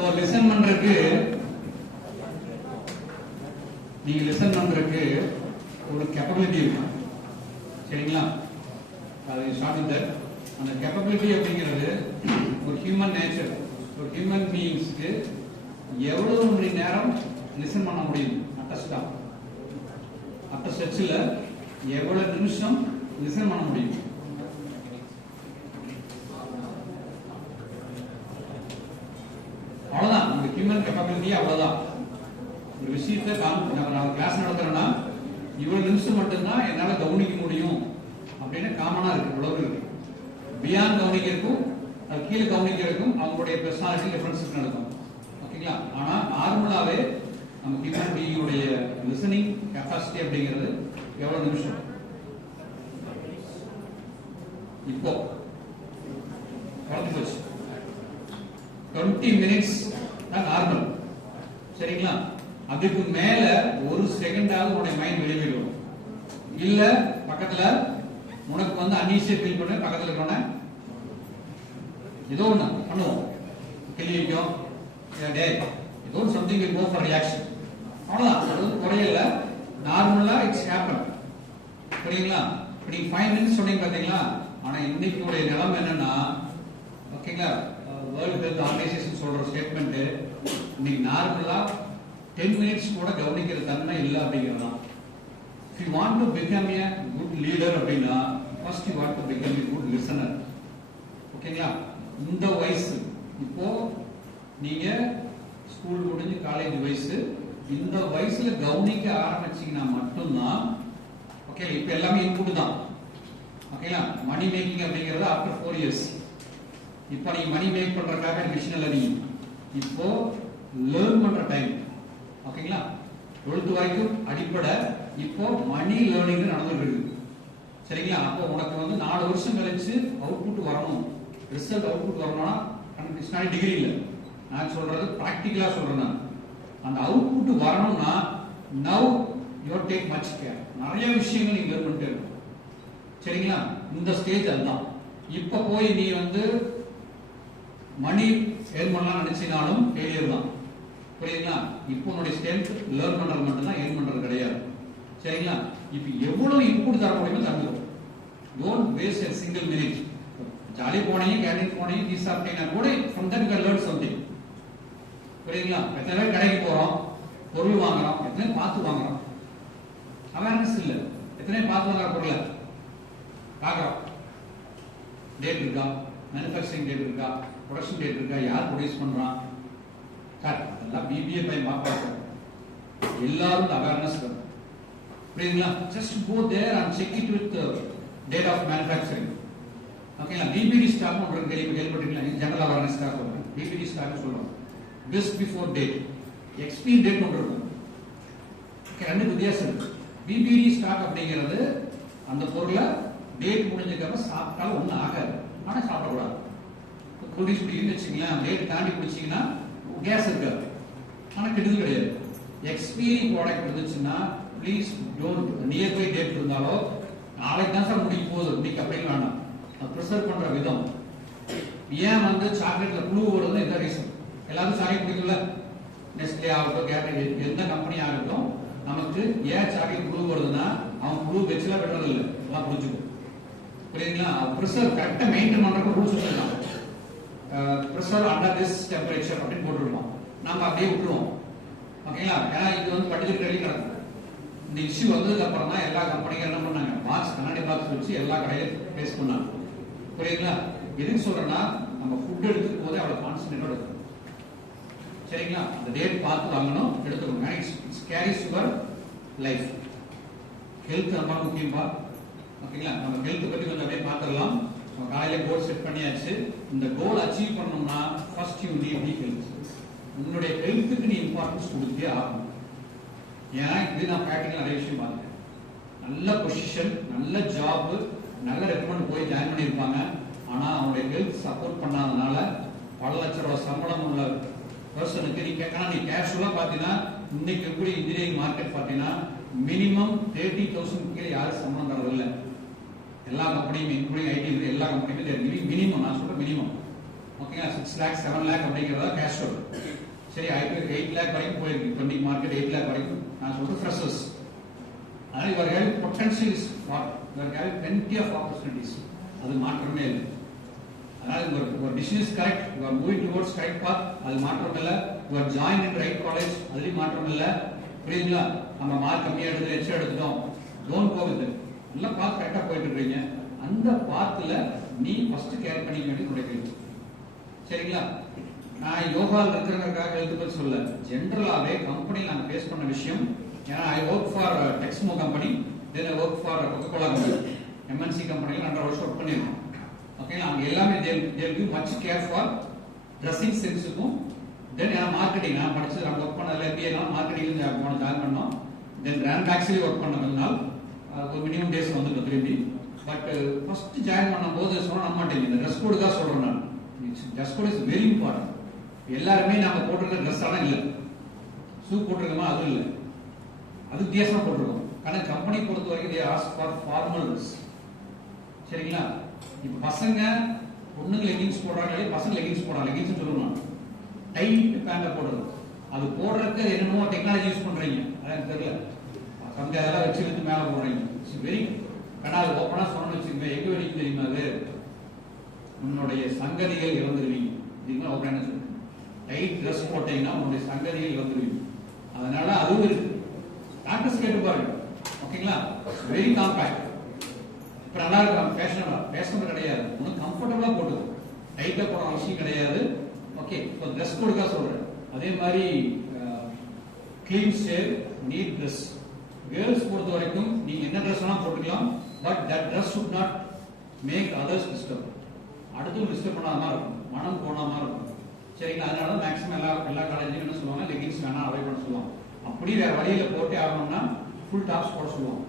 So listen பண்றதுக்கு நீங்க listen பண்றதுக்கு ஒரு கேப்பபிலிட்டி இருக்கும், சரிங்களா? அது ஸ்டார்டிங் தட் அந்த கேப்பபிலிட்டி அப்படிங்கிறது ஒரு ஹியூமன் நேச்சர், ஒரு ஹியூமன் பீயிங்ஸ்க்கு எவ்வளவு மணி நேரம் லிசன் பண்ண முடியும் அட்ட ஸ்ட்ரெச்சில் எவ்வளவு நிமிஷம் லிசன் பண்ண முடியும்? அவ்வளவுதான் இந்த ஹியூமன் கேப்பபிலிட்டி. அவ்வளவுதான். ஒரு விஷயத்தை நான் கிளாஸ் நடத்துறேன்னா இவ்வளவு நிமிஷம் மட்டும்தான் என்னால கவனிக்க முடியும் அப்படின்னு காமனா இருக்கு, உலகம் இருக்கு. பியாண்ட் கவனிக்கிறதுக்கும் அது கீழே கவனிக்கிறதுக்கும் அவங்களுடைய பர்சனாலிட்டி டிஃபரன்ஸ் நடக்கும், ஓகேங்களா? ஆனா நார்மலாவே நம்ம ஹியூமன் பீயிங்குடைய லிசனிங் கெப்பாசிட்டி அப்படிங்கிறது எவ்வளவு நிமிஷம்? இப்போ 20 மினிட்ஸ் தான் நார்மல், சரிங்களா? அதுக்கு மேல ஒரு செகண்டாவது உடைய மைண்ட் வெளியிடும். இல்ல பக்கத்துல உனக்கு வந்து அன்ஈஸியா ஃபீல் பண்ண பக்கத்துல இருக்கவன ஏதோ ஒண்ணு பண்ணுவோம், கேள்வி வைக்கும், ஏதோ something will go for reaction. அவ்வளவுதான், அது குறையல, நார்மலா இட்ஸ் ஹேப்பன், புரியுங்களா? இப்ப நீங்க 5 மினிட்ஸ் சொன்னீங்க பாத்தீங்களா? ஆனா இன்னைக்கு உடைய நிலைமை என்னன்னா, ஓகேங்களா, வேர்ல்ட் ஹெல்த் ஆர்கனைசேஷன் சொல்ற ஸ்டேட்மெண்ட் இன்னைக்கு நார்மலா 10 மினிட்ஸ் கூட கவனிக்கிற தன்மை இல்லை அப்படிங்கிறதான். If you want to become a good leader அப்படின்னா first you want to become a good listener, ஓகேங்களா? இந்த வயசு இப்போ நீங்க ஸ்கூல் முடிஞ்சு காலேஜ் வயசு, இந்த வயசுல கவனிக்க ஆரம்பிச்சீங்கன்னா மட்டும்தான், ஓகே? இப்ப எல்லாமே இன்புட் தான், ஓகேங்களா? மணி மேக்கிங் அப்படிங்கிறது ஆஃப்டர் 4 இயர்ஸ். இப்போ நீங்க மணி மேக் பண்றதுக்காக மிஷின் இல்ல, நீங்க இப்போ லேர்ன் பண்ற டைம், ஓகேங்களா? 12th வரைக்கும் அடிப்படை, இப்போ மணி லேர்னிங் நடந்துட்டு இருக்கு, சரிங்களா? அப்போ உனக்கு வந்து 4 வருஷம் கழிச்சு அவுட்புட் வரணும், ரிசல்ட் அவுட்புட் வரணும்னா இட்ஸ் நாட் டிகிரி இல்ல, நான் சொல்றது பிராக்டிகலா சொல்றேன். நான் அந்த அவுட்புட் வரணும்னா now you take much care, நிறைய விஷயங்கள் நீங்க லேர்ன் பண்ணிட்டே இருக்கணும், சரிங்களா? இந்த ஸ்டேஜ் அதுதான். இப்ப போய் நீ வந்து மணி ஏர்ன் பண்ணலாம் நினைச்சினாலும் ஃபெயிலியர் தான், புரியுதுங்களா? இப்போ உன்னுடைய ஸ்ட்ரென்த் லேர்ன் பண்றது மட்டும்தான், ஏர்ன் பண்றது கிடையாது, சரிங்களா? இப்ப எவ்வளவு இன்புட் தர முடியுமோ தந்துடும். Don't waste a single minute. Jolly போனீங்க, கேண்டீன் போனீங்க, டீ சாப்பிட்டீங்கன்னா கூட from that you can learn something, புரியுதுங்களா? எத்தனை பேர் கடைக்கு போறோம், பொருள் வாங்குறோம், எத்தனை பார்த்து வாங்குறோம், அவேர்னஸ் இல்ல. எத்தனை பார்த்து வாங்குற பொருளை பார்க்குறோம், டேட் இருக்கா, மேனுஃபேக்சரிங் டேட் இருக்கா, ப்ரொடக்ஷன் டேட் இருக்கா, யார் ப்ரொடியூஸ் பண்றான், சார் அதெல்லாம் பிபிஏ பை மாப்பாங்க. எல்லாரும் அவேர்னஸ் வரும், புரியுதுங்களா? Just go there and check it with date of manufacturing, ஓகேங்களா? பிபிடி ஸ்டாக் ஒன்று கேள்விப்பட்டிருக்கீங்களா? ஜெனரல் அவேர்னஸ் ஸ்டாக் சொல்றேன், பிபிடி ஸ்டாக் சொல்றோம். Best before date, expiry date ஒன்று இருக்கும், ரெண்டு வித்தியாசம் இருக்கு. பிபிடி ஸ்டாக் அப்படிங்கிறது அந்த பொருளை டேட் முடிஞ்சதுக்கு சாப்பிட்டாலும் ஒன்றும் ஆகாது, ஆனால் சாப்பிடக்கூடாது. குடிச்சு குடிக்குன்னு வச்சுக்கலாம், டேட் தாண்டி குடிச்சிங்கன்னா கேஸ் இருக்காது, ஆனால் கெடுதல் கிடையாது. எக்ஸ்பீரி ப்ராடக்ட் இருந்துச்சுன்னா ப்ளீஸ் டோன்ட், நியர்பை டேட் இருந்தாலோ நாளைக்கு தான் சார் முடிக்க போகுது இன்னைக்கு அப்படின்னு வேண்டாம். அது ப்ரிசர்வ் பண்ற விதம். ஏன் வந்து சாக்லேட்ல புழு வருது, எந்த ரீசன்? எல்லாரும் சாக்லேட் பிடிக்கல, நெஸ்ட்லே ஆகட்டும், கேட்ரிங் எந்த கம்பெனி ஆகட்டும், நமக்கு ஏன் சாக்லேட் புழு வருதுன்னா அவன் புழு வச்சுலாம் விடுறது இல்லை, எல்லாம் புரிஞ்சுக்கும், புரியுதுங்களா? ப்ரிசர்வ் கரெக்டா மெயின்டைன் பண்றதுக்கு ரூல்ஸ் வச்சிருக்காங்க. ப்ரிசர்வ் அண்டர் திஸ் டெம்பரேச்சர் அப்படின்னு போட்டுருவோம், நம்ம அப்படியே விட்டுருவோம், ஓகேங்களா? ஏன்னா இது வந்து பர்டிகுலர் வெளியே நடக்கும். இந்த இஷ்யூ வந்ததுக்கு அப்புறம் தான் எல்லா கம்பெனியும் என்ன பண்ணாங்க, பாக்ஸ், கண்ணாடி பாக்ஸ் வச்சு எல்லா கடையிலும் பேஸ் பண்ணாங்க, புரியுதுங்களா? எதுக்கு சொல்றேன்னா நம்ம ஃபுட் எடுத்துக்கும் போதே அவ்வளவு கான்சன்ட்ரேட்டோட இருக்கும், சரிங்களா? அந்த டேட் பார்த்து வாங்கணும், எடுத்துக்கணும். It's carries your life. Health ரொம்ப முக்கியமா, ஓகேங்களா? நம்ம ஹெல்த் பத்தி கொஞ்சம் அப்படியே பார்த்துடலாம். காலையில கோல் செட் பண்ணியாச்சு. இந்த கோல் அச்சீவ் பண்ணணும்னா first you need the health. உங்களுடைய ஹெல்த்துக்கு நீ இம்பார்ட்டன்ஸ் கொடுத்தே ஆகணும். ஏன்னா இது நான் பிராக்டிக்கல் நிறைய விஷயம் பார்த்தேன். நல்ல பொசிஷன், நல்ல ஜாப், நல்ல ரெக்கமெண்ட் போய் ஜாயின் பண்ணியிருப்பாங்க, ஆனா அவங்களுடைய ஹெல்த் சப்போர்ட் பண்ணாதனால பல லட்ச ரூபாய் சம்பளம் உள்ள பர்சனுக்கு நீ கேட்கலாம். நீ கேஷுவலா பாத்தீங்கன்னா இன்னைக்கு எப்படி இன்ஜினியரிங் மார்க்கெட் பாத்தீங்கன்னா மினிமம் 30,000 கீழே யாரும் சம்பளம் தரதில்லை. எல்லா கம்பெனியும் இன்க்ளூடிங் ஐடி எல்லா கம்பெனியுமே மினிமம், நான் சொல்றேன் மினிமம் ஓகேங்களா 6 lakh 7 lakh அப்படிங்கறத கேஷுவல். சரி 8 lakh வரைக்கும் போயிருக்கு. பெண்டிங் மார்க்கெட் 8 lakh வரைக்கும் நான் சொல்றது ஃப்ரெஷர்ஸ். அதனால இவர்கள் பொட்டன்ஷியல் இஸ் வாட் இவர்கள் plenty of opportunities. அது மாற்றமே இல்லை. அதனால ஒரு decision is correct, you are moving towards correct path, அது மாற்றம் இல்லை. You are join in right college, அதுலயும் மாற்றம் இல்லை. புரியுதுங்களா? நம்ம மார்க் கம்மியா எடுத்து எச்சா எடுத்துட்டோம், டோன்ட் கோ வித் இட். நல்லா பாத் கரெக்டா போயிட்டு இருக்கீங்க. அந்த பாத்துல நீ ஃபர்ஸ்ட் கேர் பண்ணிக்க வேண்டியது உடைய. சரிங்களா? நான் யோகாவில் இருக்கிறவங்களுக்காக எழுதுறது சொல்ல, ஜென்ரலாவே கம்பெனியில் நாங்கள் ஃபேஸ் பண்ண விஷயம். ஏன்னா I work for Texmo company, then I work for Coca Cola company, MNC கம்பெனியில் 2 வருஷம் ஒர்க் பண்ணியிருக்கோம். ஓகேங்களா? அவங்க எல்லாமே they'll give much care for dressing சென்ஸுக்கும். தென் ஏன்னா மார்க்கெட்டிங் நான் படிச்சு நம்ம ஒர்க் பண்ணதில் எம்பிஏ மார்க்கெட்டிங் ஜாயின் பண்ணோம். தென் ரேண்ட் பேக்ஸ்லேயே ஒர்க் பண்ண கொஞ்ச நாள், ஒரு மினிமம் டேஸ் வந்துட்டோம் திரும்பி. பட் ஃபர்ஸ்ட் ஜாயின் பண்ணும்போது சொல்ல நம்ப மாட்டேங்க, இந்த ட்ரெஸ் கோடு தான் சொல்றேன் நான். Dress code is very important. எல்லாருமே நாம போட்டிருக்க ட்ரெஸ் ஆனா இல்லை, ஷூ போட்டிருக்கோமா அதுவும் இல்லை, அது வித்தியாசமா போட்டிருக்கோம். ஆனால் கம்பெனி பொறுத்த வரைக்கும் they ask for formal dress. சரிங்களா? இப்ப பசங்க பொண்ணுங்க லெகின்ஸ் போடுறாங்க, பசங்க லெகின்ஸ் போடுறாங்க. லெகின்ஸ் சொல்லணும் டைட் பேண்ட போடுறது, அது போடுறதுக்கு என்னென்னமோ டெக்னாலஜி யூஸ் பண்றீங்க, அதான் தெரியல. கம்பி அதெல்லாம் வச்சு எடுத்து மேல போடுறீங்க. இட்ஸ் வெரி கனால் ஓப்பனா சொன்னு வச்சுக்கோங்க. எங்க வெடிக்கும் தெரியுமா? அது உன்னுடைய சங்கதிகள் இறந்துருவீங்க. இதுக்கு ஓப்பனா என்ன சொல்லுங்க, டைட் ட்ரெஸ் போட்டீங்கன்னா உன்னுடைய சங்கதிகள் இறந்துருவீங்க. அதனால அதுவும் இருக்கு. டாக்டர்ஸ் கேட்டு பாருங்க. ஓகேங்களா? Very compact. இப்ப நல்லா இருக்கும், ஃபேஷனபா ஃபேஷனபிள் கிடையாது, உனக்கு கம்ஃபர்டபுளா போட்டுது, டைட்டா போடுற அவசியம் கிடையாது. ஓகே, இப்போ ட்ரெஸ் கோடுக்கா சொல்றேன். அதே மாதிரி clean shave, neat dress. Girls பொறுத்த வரைக்கும் நீங்க என்ன ட்ரெஸ் வேணா போட்டுக்கலாம், but that dress should not make others disturb. அடுத்து டிஸ்டர்ப் பண்ணாத மாதிரி இருக்கும், மனம் போன மாதிரி இருக்கும். சரிங்களா? அதனால மேக்ஸிமம் எல்லா காலேஜ்லயும் என்ன சொல்லுவாங்க, லெகின்ஸ் வேணா அவாய்ட் பண்ண சொல்லுவாங்க. அப்படி வேற வழியில போட்டே ஆகணும்னா ஃபுல் டாப்ஸ் போட சொல்லுவாங்க.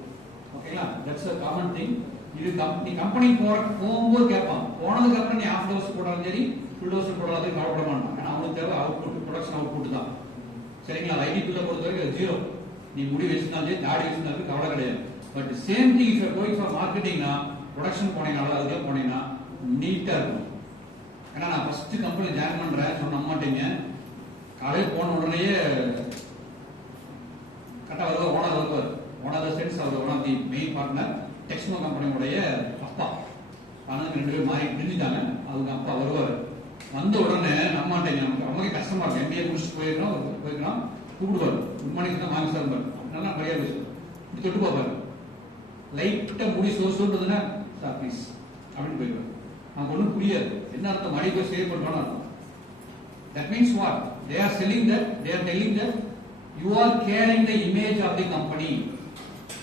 ஓகேங்களா? That's a common thing. இது நீ கம்பெனி போகும்போது கேட்பான், போனதுக்கு அப்புறம் நீ ஹாஃப் டோஸ் போட்டாலும் சரி ஃபுல் டோஸ் போடாது கவலைப்பட மாட்டான். ஏன்னா அவனுக்கு தேவை அவுட்புட், ப்ரொடக்ஷன் அவுட்புட் தான். சரிங்களா? ஐடிக்குள்ள பொறுத்த வரைக்கும் ஜீரோ. நீ முடி வச்சிருந்தாலும் சரி தாடி வச்சிருந்தாலும் கவலை கிடையாது. But same thing if you going for மார்க்கெட்டிங்னா, ப்ரொடக்ஷன் போனீங்கன்னா அதுக்கு போனீங்கன்னா நீட்டா இருக்கும். ஏன்னா நான் ஃபர்ஸ்ட் கம்பெனி ஜாயின் பண்றேன் சொன்ன நம்ப மாட்டீங்க. காலையில் போன உடனேயே கரெக்டாக வருவார், ஓனர் வருவார். ஓனர் சென்ஸ் அவர் one of the main partner, Texmo கம்பெனியோடைய அப்பா. ஆனால் 2 பேரும் மாறி பிரிஞ்சுட்டாங்க. அவங்க அப்பா வருவார். வந்த உடனே நம்ப மாட்டேங்க, நமக்கு ரொம்ப கஷ்டமா இருக்கும். எம்பிஏ முடிச்சுட்டு போயிருக்கிறோம் கூப்பிடுவார். குட் மார்னிங் தான் வாங்கி சார் நல்லா மரியாதை இப்படி தொட்டு பார்ப்பாரு. லைட்டா முடி சோறுதுன்னா சார் ப்ளீஸ் அப்படின்னு போயிடுவார். நமக்கு ஒன்றும் புரியாது என்ன அர்த்தம், மடி போய் சேவ் பண்ணுறோம்னு அர்த்தம். That means what? They are telling that you are carrying the image of the company.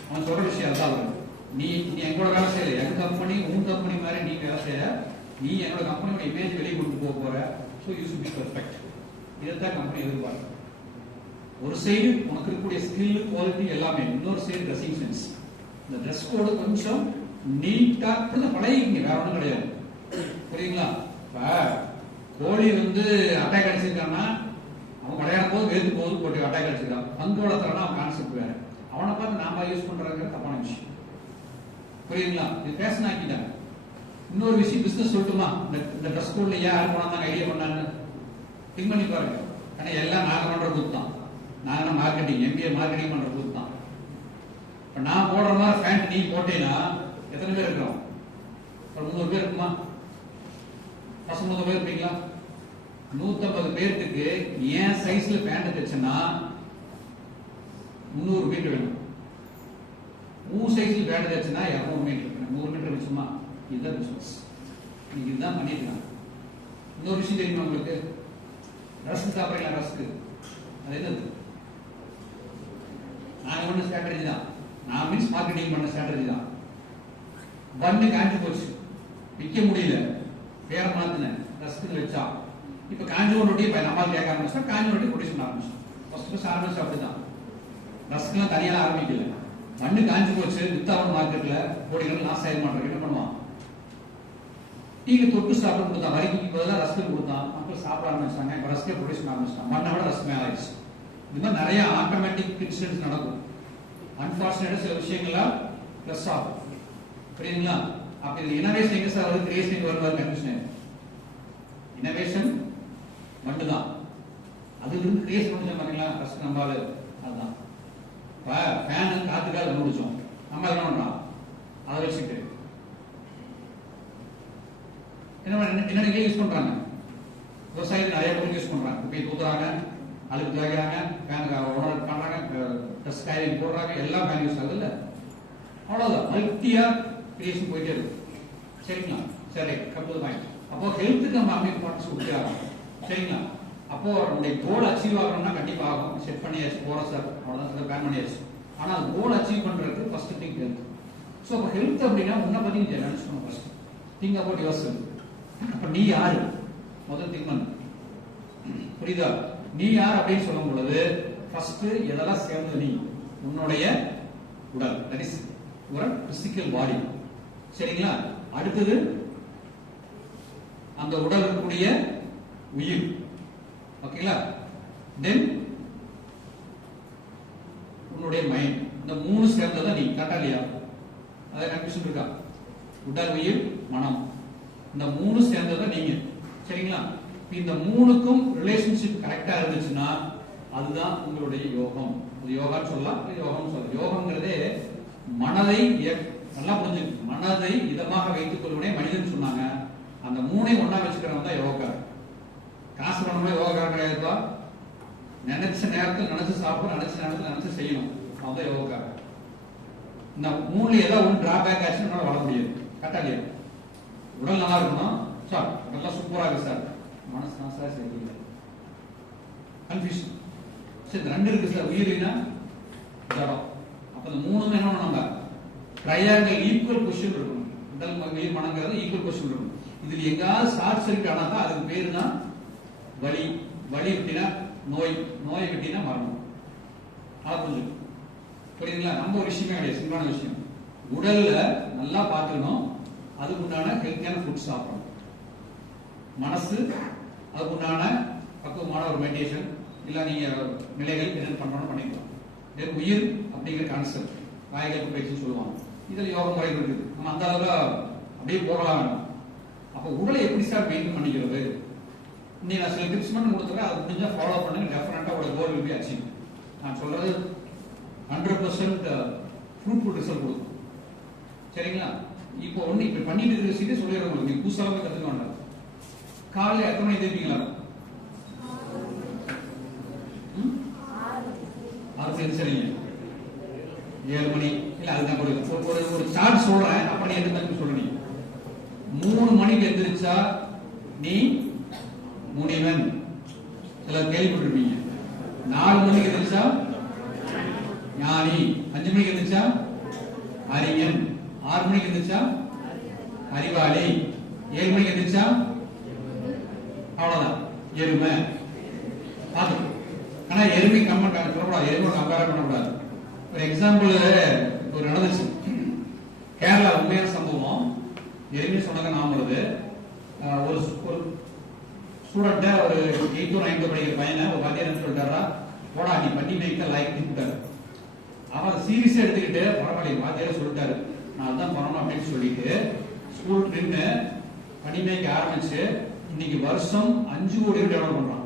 அவன் சொல்ற விஷயம் அதான். நீ எங்களோட வேலை செய்யல, எங்க கம்பெனி உன் கம்பெனி மாதிரி நீ வேலை செய்ய, நீ என்னோட கம்பெனியோட இமேஜ் வெளியே கொண்டு போற. So you should be perfect. இதைத்தான் கம்பெனி எதிர்பார்க்கு. ஒரு சைடு உனக்கு இருக்கக்கூடிய ஸ்கில், குவாலிட்டி எல்லாமே, இன்னொரு சைடு ட்ரெஸ்ஸிங் சென்ஸ். இந்த ட்ரெஸ் கோடு கொஞ்சம் நீட்டா பழகிங்க, வேற ஒன்றும் கிடையாது. புரியுங்களா? கோழி அட்டாக் அடிச்சிருக்கான்னா அவன் விளையாடும் போது வேந்து போது போட்டு அட்டாக் அடிச்சிருக்கான். பங்கு வளர்த்துறான்னா அவன் கான்செப்ட் வேற. அவனை பார்த்து நாம யூஸ் பண்றாங்க தப்பான விஷயம். புரியுதுங்களா? இது பேஷன் ஆக்கிட்டாங்க. இன்னொரு விஷயம் பிசினஸ் சொல்லட்டுமா? இந்த ட்ரெஸ் கோட்ல யார் போனாங்க ஐடியா பண்ணாங்க திங்க் பண்ணி பாருங்க. ஏன்னா எல்லாம் நாங்க பண்ற கூத்து தான். நாங்க மார்க்கெட்டிங், எம்பிஏ மார்க்கெட்டிங் பண்ற கூத்து தான். இப்ப நான் போடுற மாதிரி பேண்ட் நீ போட்டேன்னா எத்தனை பேர் இருக்கிறோம்? ஒரு 300 பேர் இருக்குமா? 19 பேர் இருப்பீங்களா? 150 பேருக்கு ஏன் சைஸ்ல பேண்ட் தைச்சனா 300 மீட்டர் வேணும். உன் சைஸ்ல பேண்ட் தைச்சனா 200 மீட்டர் வேணும். 100 மீட்டர் வச்சுமா? இதுதான் பிசினஸ். நீங்க இதுதான் பண்ணிருக்காங்க. இன்னொரு விஷயம் தெரியுமா உங்களுக்கு? ரஸ்க் சாப்பிடலாம். ரஸ்க் அது என்னது? நான் பண்ண ஸ்ட்ராட்டஜி தான். நான் மீன்ஸ் மார்க்கெட்டிங் பண்ண ஸ்ட்ராட்டஜி தான். பண்ணு காஞ்சி போச்சு, விற்க முடியல, பேர மாத்தின ரஸ்க்கு வச்சா. இப்ப காஞ்சிபுரம் ரொட்டி நம்மளால கேட்க ஆரம்பிச்சா காஞ்சி ரொட்டி ப்ரொடியூஸ் பண்ண ஆரம்பிச்சோம். ஃபர்ஸ்ட் ஆரம்பிச்சு அப்படிதான். ரஸ்க்லாம் தனியாக ஆரம்பிக்கல. மண்ணு காஞ்சி போச்சு, வித்தாவன் மார்க்கெட்ல கோடிகள் லாஸ் ஆக மாட்டேன். என்ன பண்ணுவான்? டீக்கு தொட்டு சாப்பிட கொடுத்தான். வரிக்கு பதிலாக ரஸ்க்கு கொடுத்தான். மக்கள் சாப்பிட ஆரம்பிச்சாங்க. இப்ப ரஸ்கே ப்ரொடியூஸ் பண்ண ஆரம்பிச்சிட்டான். மண்ணை விட ரஸ்க் மேல ஆயிடுச்சு. இது மாதிரி நிறைய ஆட்டோமேட்டிக் இன்சிடென்ட்ஸ் நடக்கும். அன்பார்ச்சுனேட்டா சில விஷயங்களா பிளஸ் ஆகும். புரியுதுங்களா? அப்ப இது இனோவேஷன் எங்க சார் வருது, கிரியேஷன் வருவாரு கன்ஃபியூஷன். இனோவேஷன் மட்டும்தான். அதுல இருந்து கிரியேஷன் முடிச்சோம் பாத்தீங்களா, ஃபர்ஸ்ட் நம்மளால அதுதான். இப்ப ஃபேன் காத்துக்காக கண்டுபிடிச்சோம், நம்ம என்ன பண்றோம், அதை வச்சுட்டு என்ன யூஸ் பண்றாங்க, விவசாயத்தில் நிறைய பேர் யூஸ் பண்றாங்க. குப்பையை தூக்குறாங்க, அழுக்கு தேய்க்கிறாங்க, ஃபேனுக்கு உணவு பண்றாங்க, ட்ரெஸ் கைலிங் போடுறாங்க, எல்லாம் ஃபேன் யூஸ் ஆகுது இல்ல. அவ்வளவுதான், மல்டியா கிரியேஷன் போயிட்டே இருக்கு. சரிங்களா? சரி, கப்பல் பாயிண்ட். அப்போ ஹெல்த்துக்கு நம்ம அப்படி இம்பார்ட்டன்ஸ் கொடுத்துறாங்க. சரிங்களா? அப்போ நம்முடைய கோல் அச்சீவ் ஆகணும்னா கண்டிப்பா ஆகும். செட் பண்ணியாச்சு, போற சார் அவ்வளவுதான், சார் பிளான் பண்ணியாச்சு. ஆனா அது கோல் அச்சீவ் பண்றதுக்கு ஃபர்ஸ்ட் திங் ஹெல்த். ஸோ அப்போ ஹெல்த் அப்படின்னா உன்னை பத்தி நீங்க நினைச்சுக்கணும். First think about yourself. அப்ப நீ யாரு முதல் திங்க் பண்ணு. புரியுதா? நீ யார் அப்படின்னு சொல்லும் பொழுது ஃபர்ஸ்ட் எதெல்லாம் சேர்ந்து நீ உன்னுடைய உடல், that is your physical body. சரிங்களா? அடுத்தது அந்த உடல் இருக்கக்கூடிய உயிர். ஓகேங்களா? தென் உன்னுடைய மைண்ட். இந்த மூணு சேர்ந்ததா நீ. கரெக்டா இல்லையா? அத கன்ஃபியூஷன் இருக்கா? உடல், உயிர், மனம், இந்த மூணு சேர்ந்ததா நீங்க. சரிங்களா? இந்த மூணுக்கும் ரிலேஷன்ஷிப் கரெக்டா இருந்துச்சுன்னா அதுதான் உங்களுடைய யோகம். அது யோகான்னு சொல்லலாம், யோகம் சொல்லலாம். யோகம்ங்கிறதே மனதை நல்லா புரிஞ்சுக்கு. மனதை இதமாக வைத்துக் கொள்வனே மனிதன் சொன்னாங்க. அந்த மூணை ஒன்னா வச்சுக்கிறவங்க தான் யோகா. காசு பண்ணணும் யோகா கிடையாதுப்பா. நினைச்ச நேரத்தில் நினைச்சு சாப்பிடும், நினைச்ச நேரத்தில் நினைச்சு செய்யணும், அதுதான் யோகா. இந்த மூணுல ஏதாவது ஒன்று டிராபேக் ஆச்சுன்னா வர முடியாது. கரெக்டா இல்லையா? உடல் நல்லா இருக்கணும் சார், உடல்லாம் சூப்பரா இருக்கு சார், மனசு தான் சார் சரியில்லை, கன்ஃபியூஷன். சரி, இந்த ரெண்டு இருக்கு சார், உயிரினா ஜடம். அப்ப இந்த மூணுமே என்ன பண்ணாங்க, ட்ரையாங்கிள் ஈக்குவல் பொசிஷன் இருக்கணும். உடல், உயிர், மனங்கிறது ஈக்குவல் பொசிஷன் இருக்கணும். இதுல எங்காவது ஷார்ட் சர்க்கிட் ஆனா தான் அதுக்கு பேரு தான் வலி. வலி விட்டினா நோய், நோய் விட்டினா மரணம். அதை புரிஞ்சுக்கணும். புரியுதுங்களா? நம்ம ஒரு விஷயமே கிடையாது, சிம்பிளான விஷயம். உடல்ல நல்லா பார்த்துக்கணும், அதுக்கு உண்டான ஹெல்த்தியான ஃபுட் சாப்பிடணும். மனசு அதுக்கு உண்டான பக்குவமான ஒரு மெடிடேஷன் இல்ல நீங்க நிலைகள் என்ன பண்றோம்னு பண்ணிக்கலாம். உயிர் அப்படிங்கிற கான்செப்ட் வாய்களுக்கு பயிற்சி சொல்லுவாங்க. இதுல யோக முறைகள் இருக்குது. நம்ம அந்த அளவுல அப்படியே போகலாம் வேணும். அப்ப உடலை எப்படி சார் மெயின்டைன் பண்ணிக்கிறது? இன்னைக்கு நான் சில டிப்ஸ் மட்டும் கொடுத்துறேன், அது முடிஞ்சா ஃபாலோ பண்ணுங்க. டெஃபினட்டா உங்களோட கோல் வில் பி அச்சீவ். நான் சொல்றது 100% ஃப்ரூட்ஃபுல் ரிசல்ட் கொடுக்கும். சரிங்களா? இப்போ ஒண்ணு இப்ப பண்ணிட்டு இருக்கிற விஷயத்தை சொல்லிடுறேன் உங்களுக்கு. நீங்க புதுசாக கத்துக்க வேண்டாம். காலையில எத்தனை மணி எழுந்திருப்பீங்களா? 6 மணி சரிங்க. 7 மணி இல்ல, அதுதான் ஒரு சார்ட் சொல்றேன், அப்ப நீ எந்த சொல்றீங்க. 3 மணிக்கு எழுந்திரிச்சா நீ முனிவன், சிலர் கேள்விப்பட்டிருப்பீங்க. 4 மணிக்கு எழுந்திரிச்சா ஞானி, 5 மணிக்கு எழுந்திரிச்சா அறிஞன், 6 மணிக்கு எழுந்திரிச்சா அறிவாளி, 7 மணிக்கு எழுந்திரிச்சா அவ்வளவுதான் எருமை. பாத்து. ஆனா எருமை கம்பேர் சொல்லக்கூடாது, எருமை கம்பேர் பண்ணக்கூடாது. ஒரு எக்ஸாம்பிள் ஒரு நடந்துச்சு கேரளா, உண்மையான சம்பவம். எருமை சொன்னதை நான் வருது. ஒரு ஸ்டூடெண்ட ஒரு 8th or 9th படிக்கிற பையனை ஒரு வாத்தியார் சொல்லிட்டாரா, போடா நீ பண்ணி மேய்க்க லைக் விட்டாரு. அவன் சீரியஸா எடுத்துக்கிட்டு பரவாயில்ல வாத்தியார் சொல்லிட்டாரு நான் அதான் பண்ணணும் அப்படின்னு சொல்லிட்டு ஸ்கூல் நின்று பண்ணி மேய்க்க ஆரம்பிச்சு இன்னைக்கு வருஷம் 5 கோடி டெவலப் பண்றான்.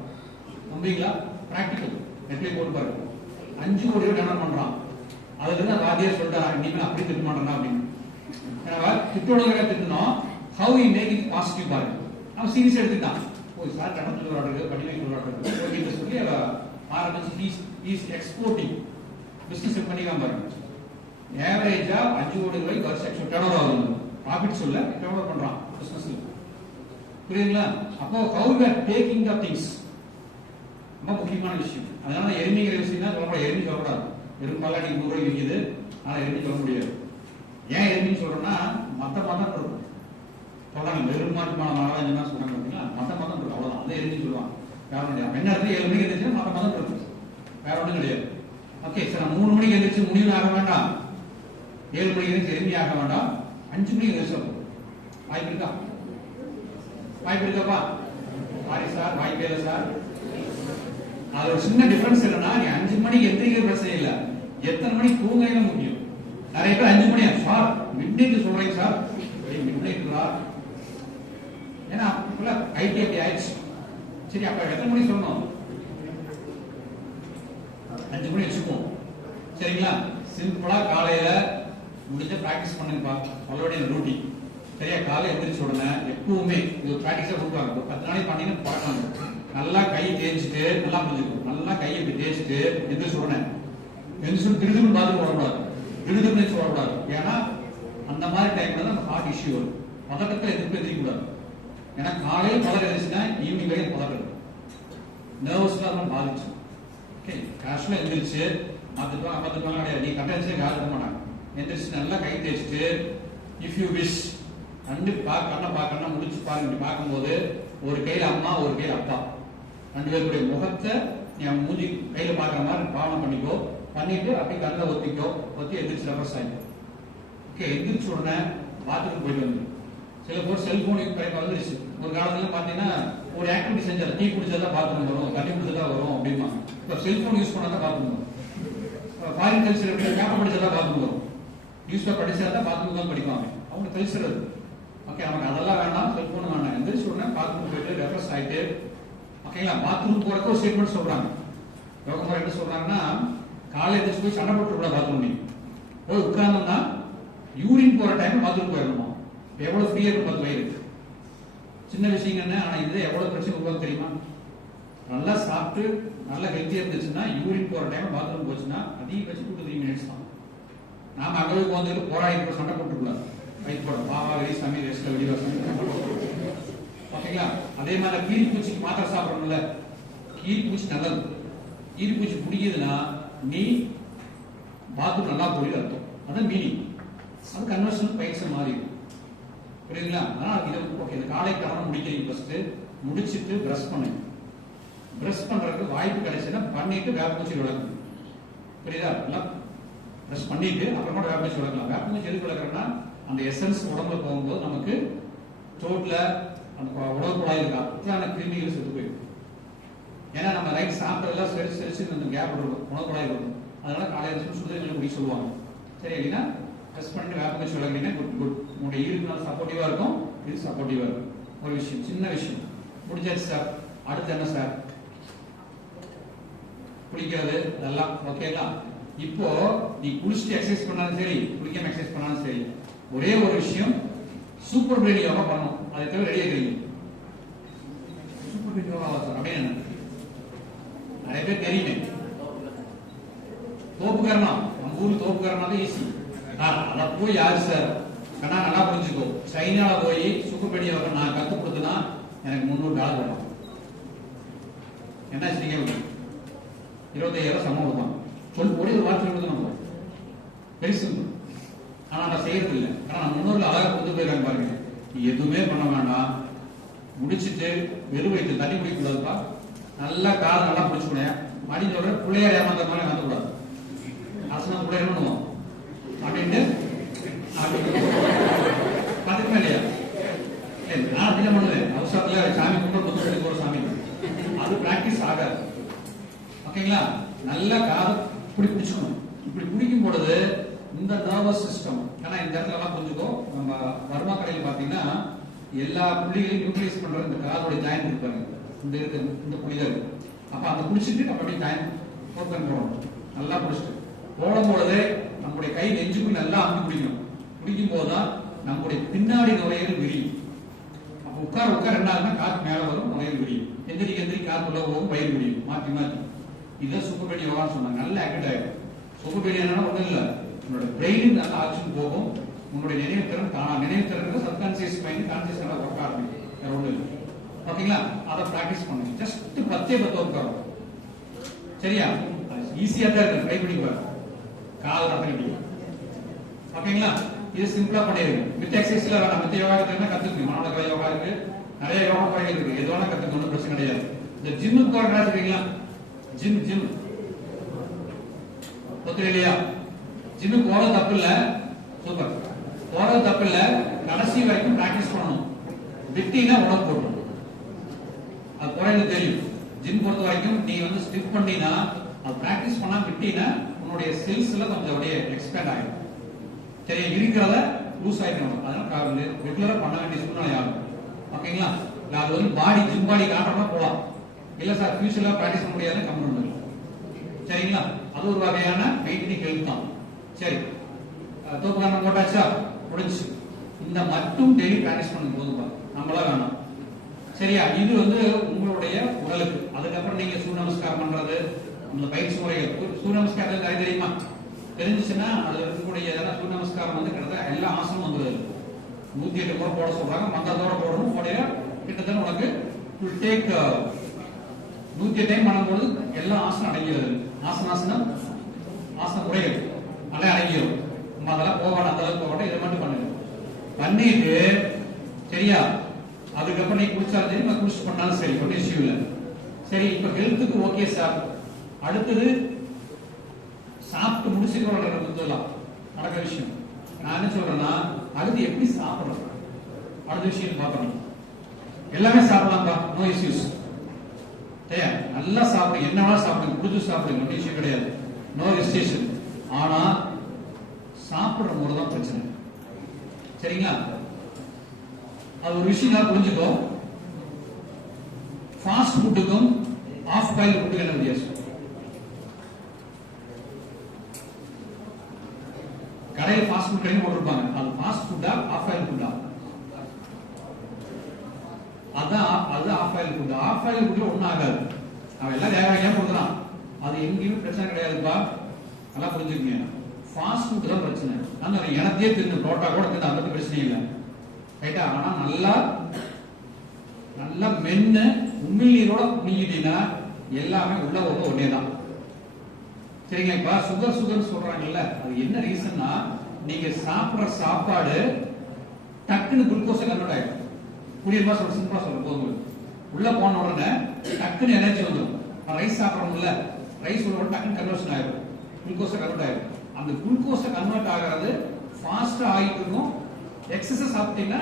நம்புறீங்களா? பிராக்டிகல் நெட்ல போட்டு பாருங்க. 5 கோடி டெவலப் பண்றான். அதுல இருந்து வாத்தியார் சொல்லிட்டாரு இனிமேல் அப்படி திட்ட மாட்டேன் அப்படின்னு. திட்டோட திட்டணும். How you make it positive பாருங்க. அவன் சீரியஸா எடுத்துட்டான். போய் சார் கடந்து விளையாடுறது பண்ணி மேய்க்க விளையாடுறது சொல்லி ஆரம்பிச்சு இஸ் எக்ஸ்போர்ட்டிங் பிசினஸ் பண்ணிக்காம பாருங்க. ஏவரேஜா 5 கோடி ரூபாய் வருஷம் டர்ன் ஓவர் ஆகுது. ப்ராஃபிட் சொல்ல டர்ன் ஓவர் பண்றான் பிசினஸ்ல. புரியுதுங்களா? அப்போ how we are taking the things ரொம்ப முக்கியமான விஷயம். அதனால எருமைங்கிற விஷயம் தான் சொல்லக்கூடாது. எருமை சொல்லக்கூடாது. எரும்பால நீங்க 100 ரூபாய் விற்கிது, ஆனா எருமை சொல்ல முடியாது. ஏன் எருமைன்னு சொல்றோம்னா மத்த மதம் இருக்கும். சொல்றாங்க வெறுமாட்டு மகாராஜா சொல்றாங்க பார்த்தீங்களா, மத்த மதம் இருக்கும், அவ்வளவுதான். அதை எருமைன்னு சொல்லுவாங்க. வேற ஒன்றும் என்ன இருக்கு 7 மணிக்கு எழுந்திரிச்சுன்னா மத்த மதம் இருக்கு, வேற ஒன்றும் கிடையாது. ஓகே சார், 3 மணிக்கு எழுந்திரிச்சு முடிவு ஆக வேண்டாம், 7 மணிக்கு எழுந்திரிச்சு எருமை ஆக வேண்டாம், 5 மணிக்கு எழுந்திரிச்சா வாய்ப்பு இருக்கா? வாய்ப்பு இருக்கப்பா? சாரி சார், வாய்ப்பே இல்லை சார். அது ஒரு சின்ன டிஃபரன்ஸ் என்னன்னா, நீ 5 மணிக்கு எந்திரிக்கிற பிரச்சனை இல்ல, எத்தனை மணிக்கு தூங்குறது முக்கியம். நிறைய பேர் 5 மணியா சார் மிட் நைட் சொல்றீங்க சார், மிட் நைட் ஏன்னா சிம்பிளா ஐடி அப்படி ஆயிடுச்சு. சரி, அப்ப எத்தனை மணி சொல்லணும்? 5 மணி வச்சுக்குவோம். சரிங்களா? சிம்பிளா காலையில முடிஞ்ச பிராக்டிஸ் பண்ணுங்கப்பா. Already Rutte. சரியா? காலை எந்திரிச்ச உடனே எப்பவுமே இது பிராக்டிஸா கொடுப்பாங்க. 10 நாளைக்கு பண்ணீங்கன்னா பழக்கம். நல்லா கை தேய்ச்சிட்டு நல்லா புரிஞ்சுக்கணும். நல்லா கையை இப்படி தேய்ச்சிட்டு எந்திரிச்ச உடனே திருதுன்னு பார்த்து போடக்கூடாது. திருதுன்னு சொல்லக்கூடாது. ஏன்னா அந்த மாதிரி டைம்ல தான் ஹார்ட் இஷ்யூ வரும். பதட்டத்தில் எதிர்க்க கூடாது. ஏன்னா காலையில் பதட்டம் இருந்துச்சுன்னா ஈவினிங் வரைக்கும் பதட்டம் நர்வஸ்லாம் பாதிச்சு. ஓகே, கேஷுவலா எந்திரிச்சு பார்த்துட்டு கிடையாது. நீ கட்டடிச்சு கால் பண்ண மாட்டாங்க. எந்திரிச்சு நல்லா கை தேய்ச்சிட்டு இஃப் யூ விஷ் கண்ணை முடிச்சு பாருங்க. இப்படி பார்க்கும்போது ஒரு கையில அம்மா ஒரு கையில அப்பா, 2 பேருடைய முகத்தை நீ அவங்க மூஞ்சி கையில பாக்குற மாதிரி பாவனை பண்ணிக்கோ. பண்ணிட்டு அப்படியே கண்ணை ஒத்தி எந்திரிச்சு ரெஃப்ரெஷ் ஆகிடும். ஓகே, எந்திரிச்ச உடனே பாத்ரூம் போயிட்டு வந்து சில பேர் செல்போன் வந்துருச்சு. ஒரு காலத்துல பாத்தீங்கன்னா ஒரு ஆக்டிவிட்டி செஞ்சாரு, டீ குடிச்சதான் பாத்ரூம் வரும், தண்ணி குடிச்சதா வரும் அப்படிமா. இப்ப செல்போன் யூஸ் பண்ணாதான் பாத்ரூம் வரும். ஃபாரின் கல்ச்சர் பேப்பர் படிச்சதான் பாத்ரூம் வரும், நியூஸ் பேப்பர் படிச்சாதான் பாத்ரூம் தான் படிப்பாங்க. அவங்க கல்ச்சர் அது. ஓகே, நமக்கு அதெல்லாம் வேண்டாம், செல்போன் வேண்டாம். எந்திரிச்ச உடனே பாத்ரூம் போயிட்டு ரெஃப்ரெஷ் ஆயிட்டு. ஓகேங்களா? பாத்ரூம் போறதுக்கு ஒரு ஸ்டேட்மெண்ட் சொல்றாங்க. யோகமுறை என்ன சொல்றாங்கன்னா, காலை எந்திரிச்சு போய் சண்டை போட்டு கூட பாத்ரூம் போய் உட்கார்ந்தோம்னா யூரின் போற டைம் பாத்ரூம் போயிடணுமா? எவ்வளவு ஃப்ரீயா இருக்கும் 10 வயது. சின்ன விஷயம் என்ன, ஆனா இது எவ்வளவு பிரச்சனை உருவாக்கு தெரியுமா? நல்லா சாப்பிட்டு நல்லா ஹெல்த்தியா இருந்துச்சுன்னா யூரின் போற டைம் பாத்ரூம் போச்சுன்னா அதிகபட்சம் 2 to 3 minutes தான். நாம அகவுக்கு வந்துட்டு போராடிட்டு சண்டை போட்டுக்கூடாது. வயிற்று போட பாவா வெளி சாமி ரெஸ்ட்ல வெளியே சாமி. ஓகேங்களா? அதே மாதிரி கீரி பூச்சிக்கு மாத்திரை சாப்பிடணும்ல, கீரி பூச்சி நல்லது. கீரி பூச்சி பிடிக்குதுன்னா நீ பாத்ரூம் நல்லா போய் அர்த்தம். அதான் மீனிங். அது கன்வர்ஷன் பயிற்சி மாறி. புரியுதுங்களா? அதனால இது ஓகே. இந்த காலை கடனை முடிக்கிறீங்க. ஃபர்ஸ்ட் முடிச்சிட்டு பிரஷ் பண்ணுங்க. பிரஷ் பண்றதுக்கு வாய்ப்பு கிடைச்சுன்னா பண்ணிட்டு வேப்பூச்சி விளக்கணும். புரியுதா? எல்லாம் பிரஷ் பண்ணிட்டு அப்புறமா வேப்பூச்சி விளக்கலாம். வேப்பூச்சி எதுக்கு விளக்குறோம்னா அந்த எசன்ஸ் உடம்புல போகும்போது நமக்கு தோட்ல அந்த உடல் குழாயில் இருக்க அத்தனை கிருமிகள் செத்து போயிடும். ஏன்னா நம்ம ரைட் சாப்பிட்டதெல்லாம் செரிச்சு அந்த கேப் இருக்கும், உணவு குழாயில் இருக்கும். அதனால காலையில் சுடுதண்ணி குடி சொல்லுவாங்க. சரி, அப்படின்னா டெஸ்ட் பண்ணிட்டு வேப்பூச்சி விளக்குறீங்கன்னா குட் குட். உங்களுடைய ஈடுனால சப்போர்ட்டிவா இருக்கும், இது சப்போர்ட்டிவா இருக்கும். ஒரு விஷயம், சின்ன விஷயம் முடிஞ்சாச்சு சார். அடுத்து என்ன சார்? குளிக்கிறது அதெல்லாம் ஓகேங்களா? இப்போ நீ குளிச்சுட்டு எக்ஸசைஸ் பண்ணாலும் சரி, குளிக்காம எக்ஸசைஸ் பண்ணாலும் சரி, ஒரே ஒரு விஷயம், சூப்பர் பிரெயின் யோகா பண்ணணும். அதை தவிர ரெடியா இருக்கிறீங்க. சூப்பர் பிரெயின் யோகா சார் அப்படின்னு நிறைய பேர் தெரியுமே. தோப்புக்காரனா, நம்ம ஊர்ல தோப்புக்காரனா தான் ஈஸி. அதை போய் யாரு சார் கண்ணா நல்லா புரிஞ்சுக்கோ. சைனால போய் சூப்பர் பிரெயின் யோகா நான் கத்து கொடுத்தனா எனக்கு $300 வேணும். என்ன செய்ய? 25,000 சம்பளம் கொடுப்பாங்க. சொல்லி ஒரே ஒரு வார்த்தை கொடுத்து நம்ம வெரி சிம்பிள். ஆனா நான் செய்யறது இல்லை. ஆனா நம்ம முன்னோர்கள் அழகா கொடுத்து போயிருக்காங்க பாருங்க. நீ எதுவுமே பண்ண வேண்டாம். முடிச்சுட்டு வெறும் வயிற்று தண்ணி குடிக்கூடாதுப்பா. நல்லா கால் நல்லா பிடிச்சுக்கூட மடிஞ்சோட பிள்ளையார் ஏமாந்த மாதிரி வந்துக்கூடாது. அசனம் பிள்ளையார் பண்ணுவோம் அப்படின்ட்டு பார்த்துக்கவே இல்லையா? நான் அப்படிதான் பண்ணுவேன். அவசரத்துல சாமி கும்பிட புத்தகம் சொல்லி போற சாமி அது பிராக்டிஸ் ஆகாது. ஓகேங்களா? நல்லா காதை இப்படி பிடிச்சுக்கணும். இப்படி பிடிக்கும் பொழுது இந்த நர்வஸ் சிஸ்டம், ஏன்னா இந்த இடத்துல எல்லாம் புரிஞ்சுக்கோ. நம்ம வர்மா கடையில் பாத்தீங்கன்னா எல்லா புள்ளிகளையும் யூட்டிலைஸ் பண்ற இந்த காதோட ஜாயின் இருப்பாங்க. இந்த இருக்கு, இந்த புள்ளிதான் இருக்கு. அப்ப அந்த பிடிச்சிட்டு நம்ம அப்படியே ஜாயின் ஓப்பன் போடணும். நல்லா பிடிச்சிட்டு போடும் பொழுது நம்முடைய கை நெஞ்சுக்கு நல்லா அமுக்கி பிடிக்கணும். பிடிக்கும் போதுதான் நம்முடைய பின்னாடி நுரையீரல் விரியும். அப்ப உட்கார என்ன ஆகுதுன்னா காற்று மேல வரும், நுரையீரல் விரியும். எந்திரி காற்று உள்ள போகும், வயிறு விரியும். மாற்றி மாற்றி இதான் சூப்பர் பிரெயின் யோகான்னு சொன்னாங்க. நல்ல ஆக்டிவ் ஆயிடும். சூப்பர் பிரெயின் என்னன்னா ஒண்ணும் இல்ல, உன்னோட பிரெயின் நல்ல ஆக்ஷன் போகும். உங்களுடைய நினைவுத்திறன் தானா, நினைவுத்திறன் சப்கான்சியஸ் மைண்ட் கான்சியஸ் நல்லா ஒர்க் ஆகும். வேற ஒண்ணும் இல்லை. ஓகேங்களா? அதை பிராக்டிஸ் பண்ணுங்க. ஜஸ்ட் 10 உட்காரும். சரியா? ஈஸியா தான் இருக்கு. ட்ரை பண்ணி பாருங்க. கால் ரப்பி. ஓகேங்களா? இது சிம்பிளா பண்ணிருங்க. வித் எக்ஸசைஸ்ல வேணாம். மத்த யோகா கத்துக்கணும். மனோலக யோகா இருக்கு, நிறைய யோகா முறைகள் இருக்கு. எது வேணா கத்துக்கணும், பிரச்சனை கிடையாது. இந்த ஜிம்முக்கு போறதா இருக்கீங்களா? ஜிம் ஒத்துரு இல்லையா? ஜிம்முக்கு போறது தப்பு இல்ல. சூப்பர். போறது தப்பு இல்ல. கடைசி வரைக்கும் பிராக்டிஸ் பண்ணணும். விட்டீங்கன்னா உடம்பு போடணும். அது குறைந்து தெரியும். ஜிம் பொறுத்த வரைக்கும் நீ ஸ்டிஃப் பண்ணினா அது பிராக்டிஸ் பண்ணா விட்டீங்கன்னா உன்னுடைய செல்ஸ்ல கொஞ்சம் அப்படியே எக்ஸ்பேண்ட் ஆகிடும். சரியா? இருக்கிறத லூஸ் ஆகிக்கணும். அதனால ரெகுலரா பண்ண வேண்டிய சூழ்நிலை ஆகும். ஓகேங்களா? அது வந்து பாடி ஜிம் பாடி காட்டுறதா போலாம். இல்ல சார் ஃபியூச்சர்ல பிராக்டிஸ் பண்ண முடியாது கம்மி. சரிங்களா? அது ஒரு வகையான மெயின்டைனிங் ஹெல்த் தான். சரி, தோப்புக்காரணம் போட்டாச்சா? முடிஞ்சு. இந்த மட்டும் டெய்லி பிராக்டிஸ் பண்ணும் போதும் நம்மளா வேணாம். சரியா? இது வந்து உங்களுடைய உடலுக்கு. அதுக்கப்புறம் நீங்க சூரிய நமஸ்காரம் பண்றது, இந்த பயிற்சி முறைகள். சூரிய நமஸ்காரம் நிறைய தெரியுமா? தெரிஞ்சுச்சுன்னா அதுல இருக்கக்கூடிய சூரிய நமஸ்காரம் வந்து கிட்டத்தட்ட எல்லா ஆசனமும் வந்துடுது. 108 முறை போட சொல்றாங்க, மந்தத்தோட போடணும். போடைய கிட்டத்தட்ட உனக்கு டேக் 108 டைம் பண்ணும்போது எல்லா ஆசனம் அடங்கிடுது. ஆசன முறைகள் நல்லா அடங்கிடும். நம்ம அதெல்லாம் போவாட அந்த அளவுக்கு போவாட்ட இதை மட்டும் பண்ணுங்க. பண்ணிட்டு சரியா, அதுக்கப்புறம் நீ குடிச்சாலும் சரி, நான் குடிச்சு பண்ணாலும் சரி, ஒன்றும் இஷ்யூ இல்லை. சரி, இப்ப ஹெல்த்துக்கு ஓகே சார். அடுத்தது சாப்பிட்டு முடிச்சுக்கிறோம் நடக்கிற விஷயம். நான் என்ன சொல்றேன்னா, அடுத்து எப்படி சாப்பிடணும் அடுத்த விஷயம் பார்க்கணும். எல்லாமே சாப்பிடலாம்ப்பா, நோ இஷ்யூஸ். சரியா? நல்லா சாப்பிடுங்க, என்ன வேணா சாப்பிடுங்க, புடிச்சு சாப்பிடுங்க, ஒன்றும் இஷ்யூ கிடையாது, நோ ரெஸ்ட்ரிக்ஷன். ஆனா சாப்பிடுற முறை தான் பிரச்சனை. சரிங்களா? அது ஒரு விஷயம் நான் புரிஞ்சுக்கோ. ஃபாஸ்ட் ஃபுட்டுக்கும் ஆஃப் பாயில் ஃபுட்டுக்கும் என்ன வித்தியாசம்? கடையில் ஃபாஸ்ட் ஃபுட் கடையில் போட்டிருப்பாங்க, அது ஃபாஸ்ட் ஃபுட்டா ஆஃப் பாயில் ஃபுட்டா? அது half boil food. Half boil ஃபுட்ல ஒன்றும் ஆகாது, அவன் எல்லாம் வேக கொடுக்குறான், அது எங்கேயுமே பிரச்சனை கிடையாதுப்பா. நல்லா புரிஞ்சுக்கங்க. ஃபாஸ்ட் ஃபுட் தான் பிரச்சனை. அந்த எனக்கே தின்னு புரோட்டா கூட தின்னு அதை பத்தி பிரச்சனை இல்லை, ரைட்டா? ஆனா நல்லா மென்னு உமிழ்நீரோட நீங்கிட்டீங்கன்னா எல்லாமே உள்ள ஒன்னே தான். சரிங்க? இப்ப சுகர் சொல்றாங்கல்ல, அது என்ன ரீசன்னா, நீங்க சாப்பிடுற சாப்பாடு டக்குன்னு குளுக்கோஸ் கன்வெர்ட் ஆயிடும். புரியுமா? சிம்பிளா சொல்ற போதும். உள்ள போன உடனே டக்குன்னு எனர்ஜி வந்துடும். ரைஸ் சாப்பிடறோம்ல, ரைஸ் உள்ள டக்குன்னு கன்வர்ஷன் ஆயிடும், குளுக்கோஸ் கன்வெர்ட் ஆயிடும். அந்த குளுக்கோஸ் கன்வெர்ட் ஆகிறது ஃபாஸ்டா ஆகிட்டு இருக்கும். எக்ஸஸ் சாப்பிட்டீங்கன்னா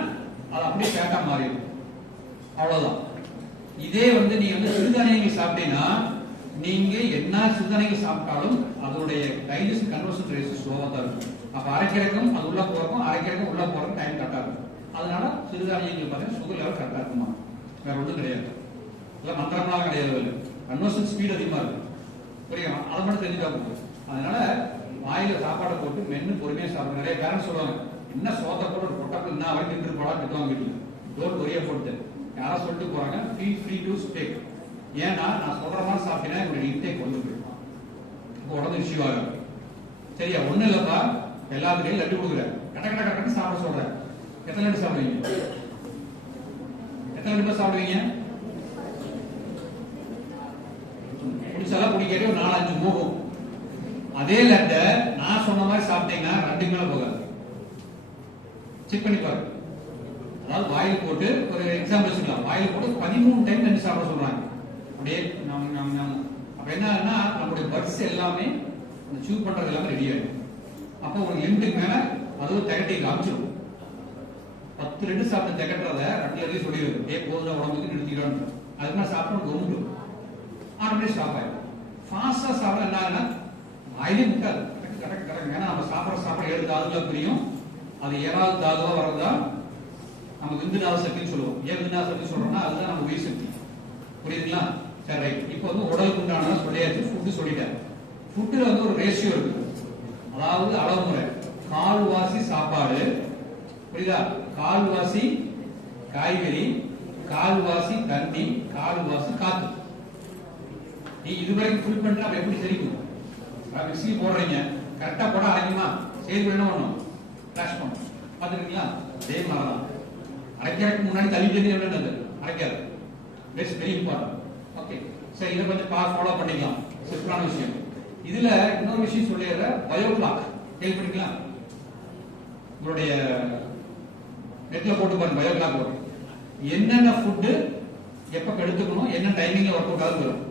அது அப்படியே ஃபேட்டா மாறிடும், அவ்வளவுதான். இதே வந்து நீங்க வந்து சிறுதானியங்கள் சாப்பிட்டீங்கன்னா, நீங்க என்ன சிறுதானியங்கள் சாப்பிட்டாலும் அதோடைய டைஜஸ்ட் கன்வர்ஷன் ரேட் ஸ்லோவா தான் இருக்கும். அப்ப அரைக்கிறதுக்கும் அது உள்ள போறதுக்கும் அரைக்கிறதுக்கும் உள்ள போறதுக்கும் டைம் கரெக்டா இருக்கும். அதனால சிறுதானியங்கள் பார்த்தீங்கன்னா சுகர் லெவல் கரெக்டா இருக்குமா, வேற ஒன்றும் கிடையாது. இல்ல மந்திரம்லாம் கிடையாது, கன்வர்ஷன் ஸ்பீட் அதிகமா இருக்கு. புரியுமா? அதை மட்டும் தெரிஞ்சுட்டா போதும். அதனால வாயில சாப்பாடை போட்டு மென்னு பொறுமையா சாப்பிடுங்க. நிறைய பேரண்ட்ஸ் சொல்லுவாங்க, என்ன சோத்தை போட்டு பொட்டப்பல் என்ன வரைக்கும் நின்று போடா திட்டுவாங்க வீட்டுல. டோன்ட் ஒரிய போட்டு யாரா சொல்லிட்டு போறாங்க, ஃபீல் ஃப்ரீ டு ஸ்பீக். ஏன்னா நான் சொல்ற மாதிரி சாப்பிட்டீங்கன்னா என்னுடைய இன்டேக் கொண்டு போயிடும், இப்போ உடம்பு இஷ்யூ ஆகும். சரியா? ஒண்ணு இல்லப்பா, எல்லாத்துலையும் லட்டு கொடுக்குறேன், கட்ட சாப்பிட சொல்றேன். எத்தனை லட்டு சாப்பிடுவீங்க? எத்தனை லட்டு சாப்பிடுவீங்க? குடிச்சாலும் குடிக்காட்டி ஒரு 4-5 போகும். அதே லட்டை நான் சொன்ன மாதிரி சாப்பிட்டீங்கன்னா 2 மேல போகாது. செக் பண்ணி பாரு. அதாவது வாயில் போட்டு ஒரு எக்ஸாம்பிள் சொல்லலாம், வாயில் போட்டு 13 டைம் லட்டு சாப்பிட சொல்றாங்க. அப்படியே அப்ப என்னன்னா நம்மளுடைய பட்ஸ் எல்லாமே சூ பண்றது எல்லாமே ரெடி ஆயிடும். அப்போ ஒரு லிமிட்டுக்கு மேல அதுவும் திகட்டி காமிச்சிடும். 10 லட்டு சாப்பிட்டு திகட்டுறத 2 லட்டு சொல்லிடுது, போதும் உடம்புக்கு நிறுத்திக்கணும். அது மாதிரி சாப்பிட்டு கவுண்டு ஆட்டோமேட்டிக் ஸ்டாப் ஆயிடும். ஃபாஸ்டா சாப்பிட என்ன ஆகுதுன்னா வாயிலே முட்டாது, கரெக்ட். ஏன்னா நம்ம சாப்பிட்ற சாப்பாடு 7 தாதுல பிரியும். அது 7வது தாதுவா வர்றதா நம்ம விந்துநாத சக்தின்னு சொல்லுவோம். ஏன் விந்துநாத சக்தி சொல்றோம்னா அதுதான் நம்ம உயிர் சக்தி. புரியுதுங்களா? சரி, ரைட். இப்போ வந்து உடலுக்கு உண்டான சொல்லியாச்சு, ஃபுட்டு சொல்லிட்டேன். ஃபுட்டுல வந்து ஒரு ரேஷியோ இருக்கு, அதாவது அளவு முறை. கால்வாசி சாப்பாடு, புரியுதா? கால்வாசி காய்கறி, கால்வாசி தண்ணி, கால்வாசி காத்து. நீ இதுவரைக்கும் ஃபுல் பண்ணிட்டு அப்ப எப்படி சரிக்கும்? மிக்ஸி போடுறீங்க, கரெக்டா போட அரைக்குமா? செய்து என்ன பண்ணும்? கிளாஷ் பண்ணும். பாத்துருக்கீங்களா? அதே மாதிரிதான் அரைக்கிறதுக்கு முன்னாடி தள்ளி தண்ணி என்னது அரைக்காது. Very very important. ஓகே, சரி, இதை கொஞ்சம் ஃபாலோ பண்ணிக்கலாம். சிம்பிளான விஷயம். இதுல இன்னொரு விஷயம் சொல்லிடுற, பயோ கிளாக் கேள்விப்பட்டீங்களா? உங்களுடைய நெட்ல போட்டு பாருங்க, பயோ கிளாக் வரும். என்னென்ன ஃபுட்டு எப்ப எடுத்துக்கணும், என்ன டைமிங்ல ஒர்க் அவுட் ஆகுது வரும்.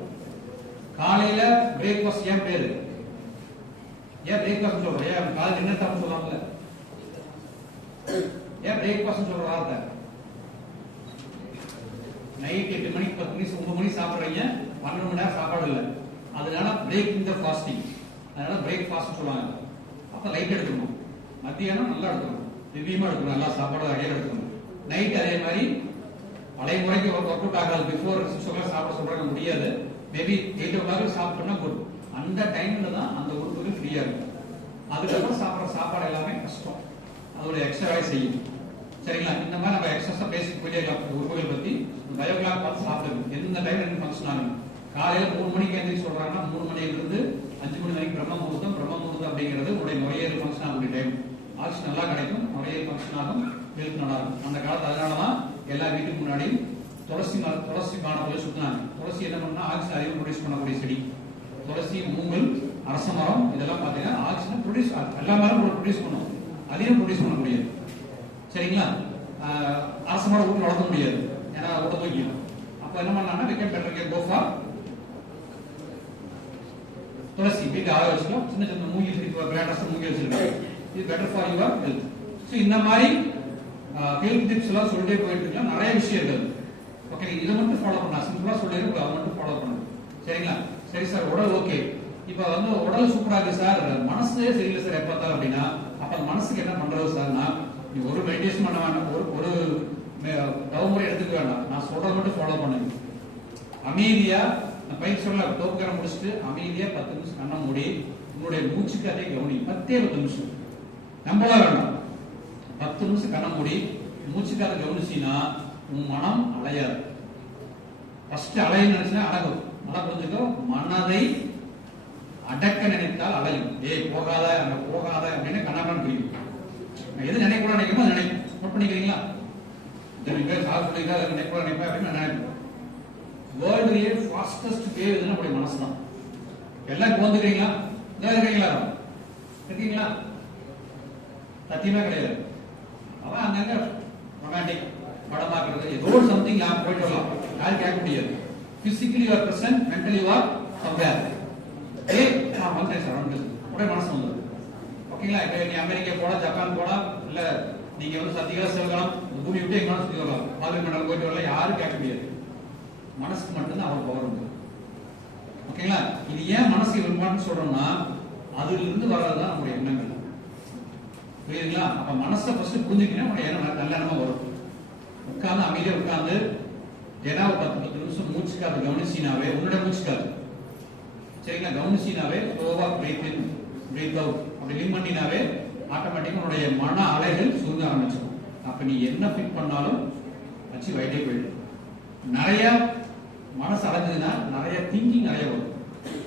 காலையில பிரேக்ஃபாஸ்ட் ஏன் பேரு? ஏன் பிரேக்ஃபாஸ்ட் சொல்றோம்? ஏன் காலையில் என்ன தப்பு சொல்லலாம்ல? ஏன் பிரேக்ஃபாஸ்ட் சொல்ற வார்த்தை? நைட் 8 மணிக்கு 10 மணிக்கு 9 மணிக்கு சாப்பிடுறீங்க, 12 மணி நேரம் சாப்பாடு இல்லை, அதனால பிரேக்கிங் த ஃபாஸ்டிங், அதனால பிரேக்ஃபாஸ்ட் சொல்லுவாங்க. அப்ப லைட் எடுக்கணும், மத்தியானம் நல்லா எடுக்கணும், திவ்யமா எடுக்கணும், நல்லா சாப்பாடு அடையா எடுக்கணும். நைட் அதே மாதிரி பழைய முறைக்கு ஒர்க் அவுட் ஆகாது. பிஃபோர் 6 o'clock சாப்பிட சொல்றாங்க, முடியாது. மேபி 8 o'clock சாப்பிட்டோம்னா குட். அந்த டைம்ல தான் அந்த உறுப்புகள் ஃப்ரீயா இருக்கும். அதுக்கப்புறம் சாப்பிட்ற சாப்பாடு எல்லாமே கஷ்டம், அதோட எக்ஸசைஸ் செய்யும். சரிங்களா? இந்த மாதிரி நம்ம எக்ஸசைஸா பேசிக் போயிட்டே இருக்கலாம். உறுப்புகள் பத்தி பயோ கிளாக் பார்த்து சாப்பிடுங்க. எந்த டைம் என்ன ஃபங்க்ஷன் ஆகும். காலையில 3 மணிக்கு எழுந்திரிச்சு சொல்றாங்கன்னா 3 மணிலிருந்து 5 மணி வரைக்கும் பிரம்ம முகூர்த்தம். பிரம்ம முகூர்த்தம் அப்படிங்கிறது உங்களுடைய நுரையீரல் ஃபங்க்ஷன் ஆகக்கூடிய டைம். ஆக்சிஜன் நல்லா கிடைக்கும், நுரையீரல் ஃபங்க்ஷன் ஆகும், ஹெல்த் நல்லா இருக்கும். அந்த காலத்து அதனாலதான் எல்லா வீட்டுக்கு முன்னாடியும் துளசி மாடத்துல சுத்தினாங்க. துளசி என்ன பண்ணா ஆக்சிஜன் அதிகம் ப்ரொடியூஸ் பண்ணக்கூடிய செடி. துளசி, மூங்கல், அரச மரம் இதெல்லாம் பாத்தீங்கன்னா ஆக்சிஜன் ப்ரொடியூஸ், எல்லா மரம் ப்ரொடியூஸ் பண்ணும், அதிகம் ப்ரொடியூஸ் பண்ண முடியாது. சரிங்களா? அரச மரம் வீட்டு வளர்க்க முடியாது, ஏன்னா உடம்பு வைக்கும். அப்ப என்ன பண்ணாங்கன்னா விக்கெட் பெட்டர் கோ ஃபார் துளசி. வீட்டு ஆக வச்சுக்கலாம். சின்ன சின்ன மூங்கி செடி, கிராண்டஸ்ட் மூங்கி வச்சிருக்காங்க. இது better for your health. So இந்த மாதிரி ஹெல்த் டிப்ஸ் எல்லாம் சொல்லிட்டே போயிட்டு இருக்கலாம். நிறைய விஷயம் இருக்கு. ஓகே, இதை மட்டும் ஃபாலோ பண்ணலாம். சிம்பிளா சொல்லிடுறேன், அதை மட்டும் ஃபாலோ பண்ணணும். சரிங்களா? சரி சார், உடல் ஓகே. இப்ப வந்து உடல் சூப்பரா இருக்கு சார், மனசே சரியில்லை சார் எப்ப பார்த்தாலும் அப்படின்னா, அப்ப மனசுக்கு என்ன பண்றது சார்னா, நீ ஒரு மெடிடேஷன் பண்ண வேண்டாம், ஒரு தவமுறை எடுத்துக்க வேண்டாம். நான் சொல்றதை மட்டும் ஃபாலோ பண்ணுங்க. அமைதியா பயிற்சி சொல்ல தோப்புக்கார முடிச்சுட்டு அமைதியா 10 நிமிஷம் கண்ண மூடி உங்களுடைய மூச்சுக்கு அதே கவனி. 10 நிமிஷம் நம்பலாம் வேண்டாம். 10 நிமிஷம் கண்ண மூடி மூச்சுக்கு அதை கவனிச்சீங்கன்னா உன் மனம் அலையாது. ஃபர்ஸ்ட் அலைன்னு நினைச்சுன்னா அடகும். நல்லா புரிஞ்சுக்கோ, மனதை அடக்க நினைத்தால் அலையும். போகாத அங்க போகாத அப்படின்னு கண்ணாமன்னு புரியும். எது நினைக்கூட நினைக்குமோ அதை நினைக்கும். நோட் பண்ணிக்கிறீங்களா? நினைக்கூட நினைப்பேன் அப்படின்னு நான் நினைப்பேன். வேர்ல்டுலயே ஃபாஸ்டஸ்ட் வேவ் எதுன்னா நம்முடைய மனசு தான். எல்லாம் இப்போ வந்துக்கிறீங்களா? இருக்கீங்களா? இருக்கீங்களா? சத்தியமே கிடையாது. அவன் அங்கங்க ரொமான்டிக் படம் பார்க்கறது, ஏதோ சம்திங் போயிட்டு வரலாம், யாரும் கேட்க முடியாது. Physically you are present, mentally you are somewhere. நான் வந்தேன் சார், உடனே மனசு வந்துடும். ஓகேங்களா? இப்போ நீ அமெரிக்கா போலாம், ஜப்பான் போலாம், இல்ல நீங்க வந்து சத்தியகால செல்கலாம், பூமி விட்டு எங்க சுத்தி வரலாம், பாலிமர் மண்டலம் போயிட்டு வரலாம், யாரும் கேட்க முடியாது. மனசுக்கு மட்டும்தான் அவ்வளவு பவர் உண்டு. ஓகேங்களா? இது ஏன் மனசு இம்பார்ட்டன் சொல்றோம்னா, அதுல இருந்து வர்றதுதான் நம்முடைய எண்ணங்கள். புரியுதுங்களா? அப்ப மனசை ஃபர்ஸ்ட் புரிஞ்சுக்கிட்டா நம்முடைய எண்ணம் நல்ல எண்ணமா வரும். உட்கார்ந்து அமைதியா உட்கார்ந்து ஏன்னா 10 நிமிஷம் மூச்சுக்காது கவனிச்சினாவே, உன்னோட மூச்சுக்காது சரிங்களா, கவனிச்சினாவே ஸ்லோவா பிரீத் இன் பிரீத் அவுட் அப்படி லிம் பண்ணினாவே ஆட்டோமேட்டிக்கா உன்னுடைய மன அலைகள் சுருங்க ஆரம்பிச்சிடும். அப்ப நீ என்ன ஃபிட் பண்ணாலும் வச்சு வைட்டே போயிடும். நிறைய மனசு அடைஞ்சதுன்னா நிறைய திங்கிங் நிறைய வரும்.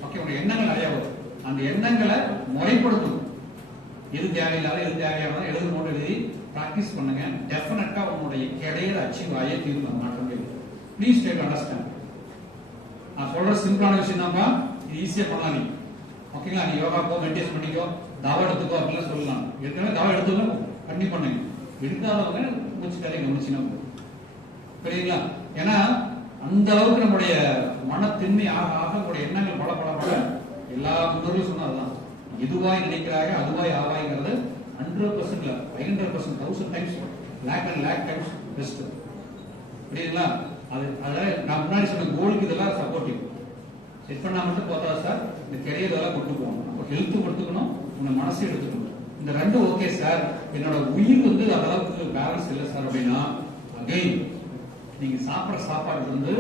ஓகே, உங்களுடைய எண்ணங்கள் நிறைய வரும். அந்த எண்ணங்களை முறைப்படுத்தணும். எது தேவையில்லாத எது தேவையானதோ எழுது நோட் எழுதி பிராக்டிஸ் பண்ணுங்க. டெஃபினட்டா உங்களுடைய கெரியர் அச்சீவ் ஆகிய தீர்வு மாற்றம். Please take understand. நான் சொல்ற சிம்பிளான விஷயம் தான்ப்பா, இது ஈஸியா பண்ணலாம். நீ ஓகேங்களா? நீ யோகா போ, மெடிடேஷன் பண்ணிக்கோ, தாவா எடுத்துக்கோ அப்படிலாம் சொல்லலாம். ஏற்கனவே தாவா எடுத்துக்கோ, பண்ணி பண்ணுங்க. எடுக்காதவங்க மூச்சு கதையை கவனிச்சுன்னா புரியுதுங்களா? ஏன்னா அந்த அளவுக்கு நம்முடைய மனத்தின்மை ஆக ஆக நம்முடைய எண்ணங்கள் பல பல பல எல்லா முன்னோர்களும் சொன்னதுதான். எதுவாய் நினைக்கிறாங்க அதுவாய் ஆவாய்ங்கிறது 100% 500%, 1000 times, lakh and lakh times best. புரியுதுங்களா? அதாவது நான் முன்னாடி சொன்ன கோலுக்கு இதெல்லாம் சப்போர்ட்டிவ். செட் பண்ணா மட்டும் போதா சார், இந்த கெரியர் இதெல்லாம் கொண்டு போகணும். அப்போ ஹெல்த் கொடுத்துக்கணும், உங்க மனசு எடுத்துக்கணும். இந்த ரெண்டும் ஓகே சார், என்னோட உயிர் வந்து அளவுக்கு பேலன்ஸ் இல்லை சார் அப்படின்னா, அகைன் நீங்க சாப்பிட்ற சாப்பாடு வந்து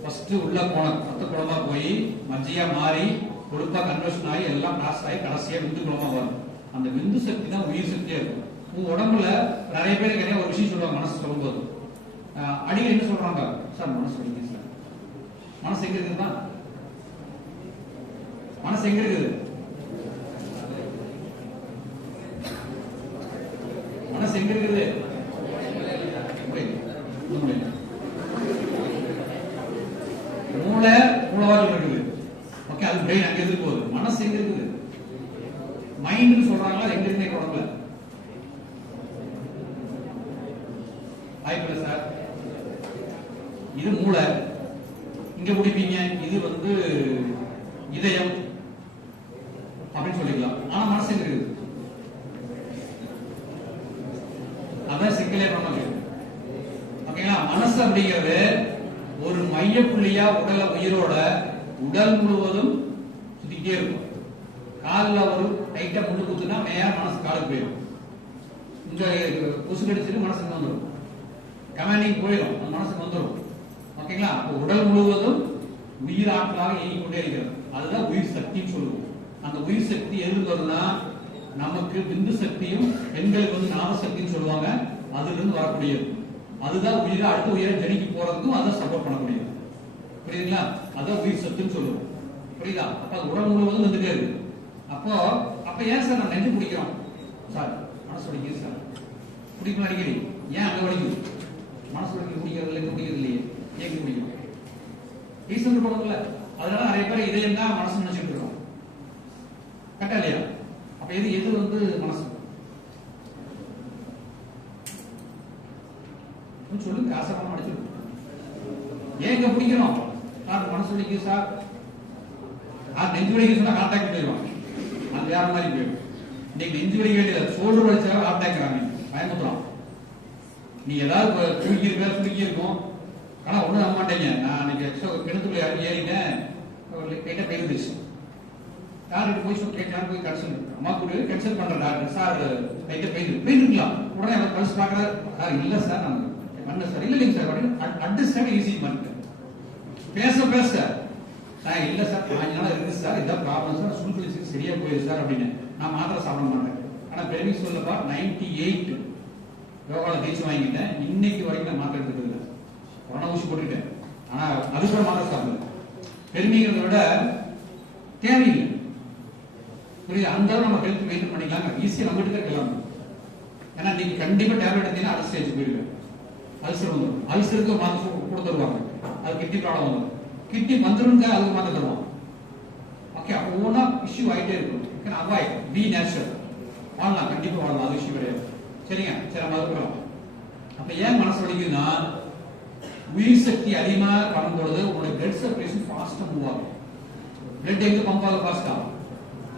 ஃபர்ஸ்ட் உள்ள போன ரத்த குழம்பா போய் மஜ்ஜையா மாறி கொழுப்பா கன்வர்ஷன் ஆகி எல்லாம் கிராஸ் ஆகி கடைசியா விந்து குழம்பா வரும். அந்த விந்து சக்தி தான் உயிர் சக்தியா இருக்கும். உங்க உடம்புல நிறைய பேருக்கு நிறைய ஒரு விஷயம் சொல்லுவாங்க. மனசு சொல்லும்போது அடிக்கடி என்ன சொல்றாங்க சார், மனசு அடிக்குது சார். மனசு எங்க இருக்குதுதான்? மனசு எங்க இருக்குது? மனசு எங்க இருக்குது? மூளை மூலவாரில் இருக்குது. ஓகே, அது பிரெயின் அங்க இருந்து போகுது. மனசு எங்க இருக்குது? மைண்ட் சொல்றாங்களா, எங்க இருக்கு உடம்புல? வாய்ப்பு சார், இது மூளை, இங்க முடிப்பீங்க. இது வந்து இதயம் அப்படின்னு சொல்லிக்கலாம். ஆனா மனசு எங்க இருக்குது? அதான் சிக்கலே நமக்கு. ஓகேங்களா? மனசு அப்படிங்கிறது ஒரு மைய புள்ளியா உடல உயிரோட உடல் முழுவதும் சுத்திக்கிட்டே இருக்கும். காலில் ஒரு டைட்டா முள்ளு குத்துனா நேரம் மனசு காலுக்கு போயிடும். இங்க கொசு கடிச்சிட்டு மனசு வந்துடும். கமாண்டிங் போயிடும், அந்த மனசுக்கு வந்துடும். ஓகேங்களா? அப்போ உடல் முழுவதும் உயிர் ஆற்றலாக இயங்கிக் கொண்டே இருக்கிறது. அதுதான் உயிர் சக்தின்னு சொல்லுவோம். அந்த உயிர் சக்தி எது வருதுன்னா நமக்கு விந்து சக்தியும் பெண்களுக்கு வந்து நாத சக்தின்னு சொல்லுவாங்க, அதுல இருந்து வரக்கூடியது. அதுதான் உயிரை அடுத்த உயிரை ஜனிக்கு போறதுக்கும் அதை சப்போர்ட் பண்ணக்கூடியது. புரியுதுங்களா? அதான் உயிர் சத்துன்னு சொல்லுவோம். புரியுதா? அப்ப அது உடல் முழுவதும் வந்துட்டே இருக்கு. அப்ப ஏன் சார் நம்ம நெஞ்சு பிடிக்கிறோம்? சார் மனசு வலிக்குது சார், பிடிக்கணும் அடிக்கடி. ஏன் அங்க வலிக்குது? மனசு வலிக்கு பிடிக்கிறது இல்லை, பிடிக்கிறது இல்லையே, ஏன் பிடிக்கும்? ரீசன் போடுங்கல்ல. அதனால நிறைய பேர் இதயம் தான் மனசு நினைச்சிட்டு இருக்கோம். கரெக்டா இல்லையா? அப்ப எது வந்து மனசு சொல்லுங்க, ஆசைப்படாம அடிச்சிருக்கோம். ஏங்க பிடிக்கிறோம்? சார் மனசு வலிக்குது சார், நெஞ்சு வலிக்கு சொன்னா ஹார்ட் அட்டாக் போயிடுவாங்க, அது வேற மாதிரி போயிடும். இன்னைக்கு நெஞ்சு வலிக்க வேண்டியது சோல்டர் வலிச்சா ஹார்ட் அட்டாக் பயமுத்துறான். நீ ஏதாவது சுருக்கி இருக்கும், ஆனா ஒண்ணு நம்ப மாட்டேங்க. நான் இன்னைக்கு எக்ஸ்ட்ரா கிணத்துக்குள்ள ஏறிட்டேன், கைட்ட போயிருந்துச்சு. டாக்டர் போய் கேட்கலாம், போய் கன்சல்ட் அம்மா கூட கன்சல்ட் பண்ற டாக்டர், சார் கைட்ட போயிருக்கலாம். உடனே அவர் பல்ஸ் பாக்குறாரு, சார் இல்ல சார் நான் பண்ண சார், இல்லைங்க சார் அப்படின்னு அட்ஜஸ்ட் ஈஸி பண்ணிட்டேன். பேச சார் இல்ல சார் 5 நாள் இருக்கு சார், இதான் ப்ராப்ளம் சார், சுல்குலிசி சரியா போயிடுது சார் அப்படின்னு. நான் மாத்திரை சாப்பிட மாட்டேன். ஆனா பெருமை சொல்லப்பா 98 யோகால தேய்ச்சி வாங்கிட்டேன். இன்னைக்கு வரைக்கும் நான் மாத்திரை எடுத்துக்கிறது இல்லை. கொரோனா ஊசி போட்டுக்கிட்டேன், ஆனா அதுக்கு மாத்திரை சாப்பிடுது. பெருமைங்கிறத விட தேவையில்லை. புரியுது? அந்த நம்ம ஹெல்த் மெயின்டைன் பண்ணிக்கலாம், ஈஸியா நம்ம கிட்ட இருக்கலாம். ஏன்னா நீங்க கண்டிப்பா டேப்லெட் எடுத்தீங்கன்னா அடுத்த ஸ்டேஜ் போயிருவேன். அல்சர் வந்துடும். அல்சருக்கு ஒரு மாத்திரை கூட தருவாங்க, அது கிட்னி ப்ராப்ளம் வந்துடும். கிட்னி வந்துருங்க, அதுக்கு மாத்திரை தருவாங்க. ஓகே, அப்போ ஒவ்வொன்றா இஷ்யூ ஆகிட்டே இருக்கும். Avoid, B natural. வாழலாம், கண்டிப்பா வாழலாம், அது இஷ்யூ கிடையாது. சரிங்க, சரி நம்ம இருக்கிறோம். அப்ப ஏன் மனசு வலிக்குதுன்னா உயிர் சக்தி அதிகமா பண்ணும்பொழுது உங்களுடைய பிளட் சர்க்குலேஷன் ஃபாஸ்டா மூவ் ஆகும். பிளட் எங்க பம்ப் ஆகும்? ஃபாஸ்டா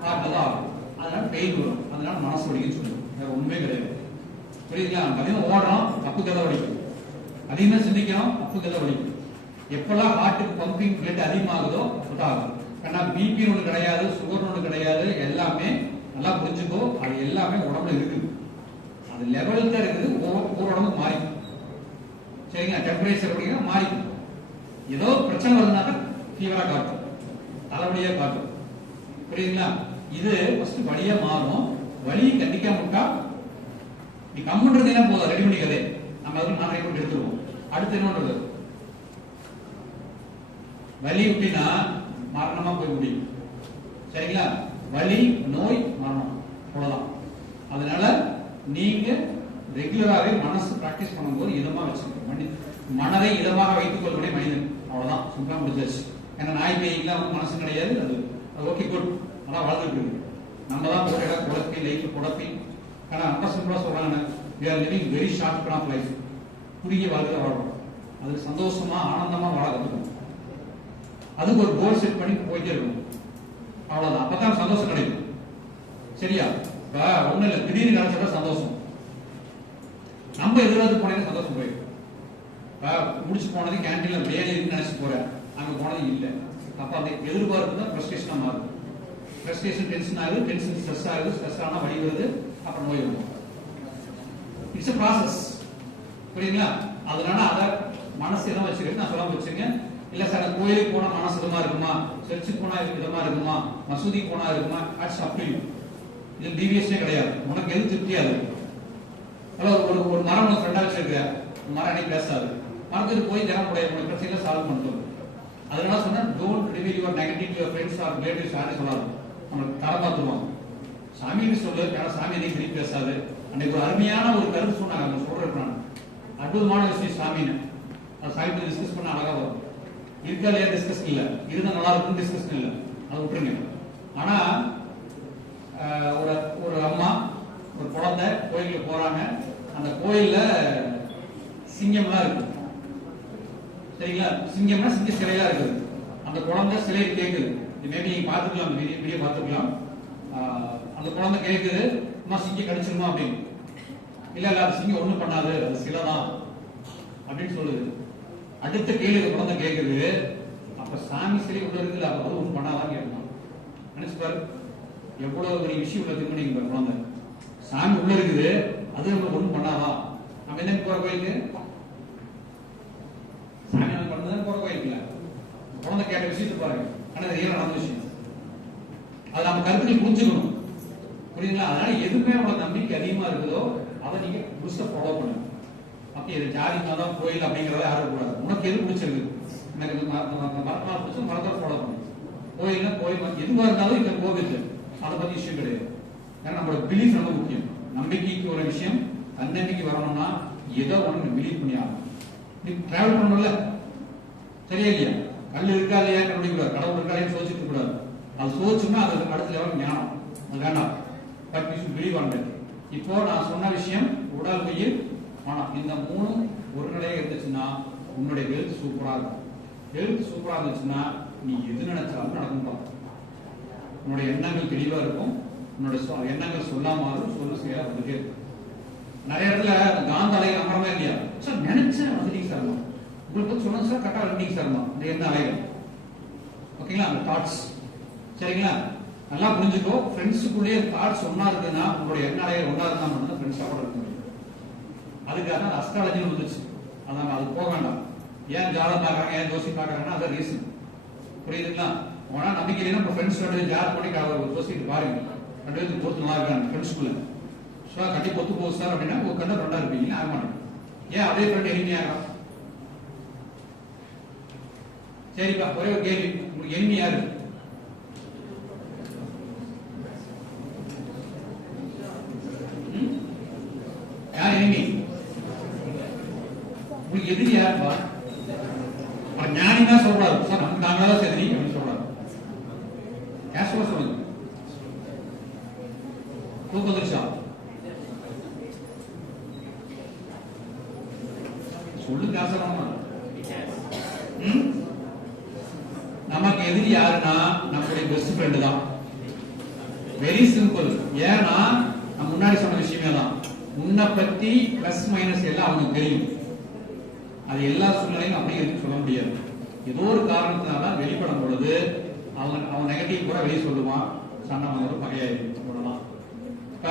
ஹார்ட்ல ஆகும். அதனால பெயின் வரும், அதனால மனசு வலிக்குன்னு சொல்லுவோம். வேற ஒண்ணுமே கிடையாது. புரியுதுங்களா? அதிகமா ஓடுறோம், தப்பு கதை வலிக்கும். அதிகமா சிந்திக்கிறோம், தப்பு கதை வலிக்கும். எப்பெல்லாம் ஹார்ட்டுக்கு பம்பிங் பிளட் அதிகமாகுதோ ஆகும். ஏன்னா பிபி ஒண்ணு கிடையாது, சுகர் ஒண்ணு கிடையாது, எல்லாமே நல்லா புரிஞ்சுக்கோ, அது எல்லாமே உடம்புல இருக்குது. அது லெவல் தான் இருக்குது, ஒவ்வொரு உடம்பு மாறிக்கும். சரிங்களா? டெம்பரேச்சர் அப்படிங்கிற மாறிக்கும். ஏதோ பிரச்சனை வருதுனாக்கா ஃபீவரா காட்டும், தலைவலியா காட்டும். புரியுதுங்களா? இது ஃபர்ஸ்ட் வலியா மாறும். வலி கண்டிக்காம விட்டா நீ கம்முன்றதுனா போதும், ரெடி பண்ணிக்கதே. நம்ம அதுக்கு மாத்திரை போட்டு எடுத்துருவோம். அடுத்து என்னன்றது வலி விட்டினா மரணமா போய் முடியும். சரிங்களா? வலி, நோய், மரணம், அவ்வளவுதான். அதனால நீங்க ரெகுலராகவே மனசு பிராக்டிஸ் பண்ணும்போது இதமா வச்சுக்கணும். மனதை இதமாக வைத்துக் கொள்ளக்கூடிய மனிதன், அவ்வளவுதான். சிம்பிளா முடிஞ்சாச்சு. ஏன்னா நாய் பேய்க்குலாம் மனசு கிடையாது. அது ஓகே குட், அதான் வளர்ந்துட்டு இருக்கு. நம்ம தான் ஒரு இடம் குழப்பி லைஃப் குழப்பி. ஆனா ரொம்ப சிம்பிளா சொல்றாங்க, we are living very short span of life. குறுகிய வாழ்க்கை வாழ்றோம். அது சந்தோஷமா ஆனந்தமா வாழ கத்துக்கணும். அதுக்கு ஒரு கோல் செட் பண்ணி போயிட்டே இருக்கணும். அவ்வளவுதான், அப்பதான் சந்தோஷம் கிடைக்கும். சரியா? ஒண்ணு இல்ல, திடீர்னு கிடைச்சா சந்தோஷம். நம்ம எதிர்பார்த்து போனது சந்தோஷம் போயிடும். முடிச்சு போனது கேன்டீன்ல பிரியாணி இருக்குன்னு நினைச்சு போறேன், அங்க போனது இல்ல. அப்ப அந்த எதிர்பார்ப்பு தான் ஃப்ரஸ்ட்ரேஷனா மாறுது. ஃப்ரஸ்ட்ரேஷன் டென்ஷன் ஆகுது, டென்ஷன் ஸ்ட்ரெஸ் ஆகுது, ஸ்ட்ரெஸ் ஆனா வலி வருது, அப்புறம் நோய் வரும். It's a process. புரியுங்களா? அதனால அத மனசு என்ன வச்சுக்கிட்டு நான் சொல்லாம வச்சுங்க. இல்ல சார் கோயிலுக்கு போனா மனசு இதமா இருக்குமா, சர்ச்சுக்கு போனா இதமா இருக்குமா, மசூதிக்கு போனா இருக்குமா, அட்ஸ் அப் டு யூ. இது டிவியேஷனே கிடையாது. உனக்கு எது திருப்தியாது. ஒரு மரம் உனக்கு ஃப்ரெண்டா வச்சிருக்க, மரம் அன்னைக்கு பேசாது. மரத்துக்கு போய் தினமுடைய உனக்கு பிரச்சனைகளை சால்வ் பண்ணிட்டு. அதனால சொன்னா don't reveal your negative to your friends or relatives. யாரும் சொல்லாது, நம்மளுக்கு தர பார்த்துருவாங்க. சாமின்னு சொல்லு, ஏன்னா சாமி அன்னைக்கு திருப்பி பேசாது. அன்னைக்கு ஒரு அருமையான ஒரு கருத்து சொன்னாங்க, அவங்க சொல்றேன். அற்புதமான விஷயம் சாமின்னு. அது சாமி டிஸ்கஸ் பண்ண அழகா வரும். இருக்காது, டிஸ்கஸ் இல்ல, இருந்தா நல்லா இருக்கும், டிஸ்கஸ் இல்ல, அதை விட்டுருங்க. ஆனா ஒரு அம்மா ஒரு குழந்தை கோயிலுக்கு போறாங்க. அந்த கோயில்ல சிங்கம்லாம் இருக்கு. சரிங்களா? சிங்கம்னா சிங்க சிலையா இருக்குது. அந்த குழந்தை சிலையை கேட்குது. இது மேபி நீங்க பாத்துக்கலாம், வீடியோ பாத்துக்கலாம். அந்த குழந்தை கேட்குது, அம்மா சிங்க கடிச்சிருமா அப்படின்னு. இல்ல இல்ல, அது சிங்கம் ஒண்ணும் பண்ணாது, அது சிலை தான் அப்படின்னு சொல்லுது. அடுத்த கேள்வி குழந்தை கேட்குது, அப்ப சாமி சிலை உள்ள இருக்குது, அப்ப அது ஒண்ணும் பண்ணாதான் கேட்கணும். நினைச்சு பாரு, எவ்வளவு பெரிய விஷயம் உள்ள திருமணிங்க குழந்தை. சாமி உள்ள இருக்குது, அது நம்ம ஒண்ணும் பண்ணாதான். நம்ம என்ன போற கோயிலுக்கு நடந்ததுன்னு போற போயிருக்கல. குழந்தை கேட்ட விஷயத்தை பாருங்க, ஆனா ரியலா நடந்த விஷயம். அதை நம்ம கருத்துக்கள் புரிஞ்சுக்கணும், புரியுதுங்களா? அதனால எதுவுமே உங்களுக்கு நம்பிக்கை அதிகமா இருக்குதோ அதை நீங்க புதுசா ஃபாலோ பண்ணுங்க. அப்படி இது ஜாதி மதம் கோயில் அப்படிங்கறத யாரும் கூடாது. உனக்கு எது பிடிச்சிருக்கு, எனக்கு மரத்தால் பிடிச்சி மரத்தை ஃபாலோ பண்ணுங்க. கோயில்னா கோயில் எதுவாக இருந்தாலும் இந்த கோவில் அதை பத்தி விஷயம் கிடையாது. ஏன்னா நம்மளோட பிலீஃப் ரொம்ப முக்கியம். நம்பிக்கைக்கு ஒரு விஷயம், தன்னம்பிக்கை வரணும்னா ஏதோ ஒன்று பிலீவ் பண்ணி ஆகணும். நீ டிராவல் பண்ணல சரியா இல்லையா? கல் இருக்கா இல்லையா கண்டுபிடிக்கூடாது, கடவுள் இருக்கா இல்லையா சோதிச்சுக்க கூடாது. அது சோதிச்சுன்னா அது அடுத்த லெவல் ஞானம், அது வேண்டாம். But you should believe on that. இப்போ நான் சொன்ன விஷயம் உடல், உயிர், மனம், இந்த மூணு ஒரு நிலையாக இருந்துச்சுன்னா உன்னுடைய ஹெல்த் சூப்பரா இருக்கும். ஹெல்த் சூப்பரா இருந்துச்சுன்னா நீ எது நினைச்சாலும் நடக்கும். உன்னுடைய எண்ணங்கள் தெளிவா இருக்கும், உன்னுடைய எண்ணங்கள் சொல்லாம சொல்ல செய்ய வந்துட்டே இருக்கும். நிறைய இடத்துல காந்த அலை அமரமே இல்லையா சார், நினைச்சேன் வந்துட்டீங்க சார், உங்களுக்கு சொன்ன சார் கரெக்டா வந்துட்டீங்க சார், அந்த எண்ண அலைகள். ஓகேங்களா? அந்த தாட்ஸ் சரிங்களா? நல்லா புரிஞ்சுக்கோ. ஃப்ரெண்ட்ஸுக்குள்ளேயே தாட்ஸ் ஒன்னா இருக்குன்னா, உங்களுடைய எண்ண அலைகள் ஒன்னா இருந்தா மட்டும் ஃப்ரெண்ட்ஸா கூட இருக்க முடியும். அதுக்காக அஸ்ட்ராலஜி வந்துச்சு, அதான் அது போக வேண்டாம். ஏன் ஜாதகம் பாக்குறாங்க, ஏன் ஜோசி பாக்குறாங்கன்னா அது ரீசன், புரியுதுங்களா? உனா நம்பிக்கை இல்லைன்னா இப்போ ஃப்ரெண்ட்ஸ் ரெண்டு ஜாதகம் பண்ணி ஒரு ஜோசிட்டு பாருங்க, ரெண்டு பேருக்கு பொறுத்து நல்லா இருக்காங்க ஃப்ரெண்ட்ஸ்குள்ள. ஸோ கட்டி பொத்து போகுது சார் அப்படின்னா ஒரு கண்ணை ரெண்டா இருப்பீங்க, ஆக மாட்டேன். ஏன் அதே ஃப்ரெண்ட் எனிமி ஆகும்? சரிப்பா, ஒரே ஒரு கேள்வி, உங்களுக்கு எனிமி யாரு? யார் எனிமி? உங்களுக்கு எதிரி யாருப்பா? ஞானினா சொல்றாரு சார், நமக்கு நாங்களாம் சரி அப்படின்னு சொல்றாரு. கேஷுவலா சொல்லுங்க. தூக்கம் வந்துருச்சா? சொல்லுங்க. நமக்கு எதிரி யாருன்னா நம்மளுடைய பெஸ்ட் ஃப்ரெண்டு தான். Very simple. ஏன்னா நம்ம முன்னாடி சொன்ன விஷயமே தான், உன்னை பத்தி பிளஸ் மைனஸ் எல்லாம் அவனுக்கு தெரியும். அது எல்லா சூழ்நிலையும் அப்படி இருக்கு சொல்ல முடியாது. ஏதோ ஒரு காரணத்தினால வெளிப்படும் பொழுது அவன் நெகட்டிவ் கூட வெளியே சொல்லுவான், சண்டை மாதிரி பகையாயிரும் போடலாம். இப்ப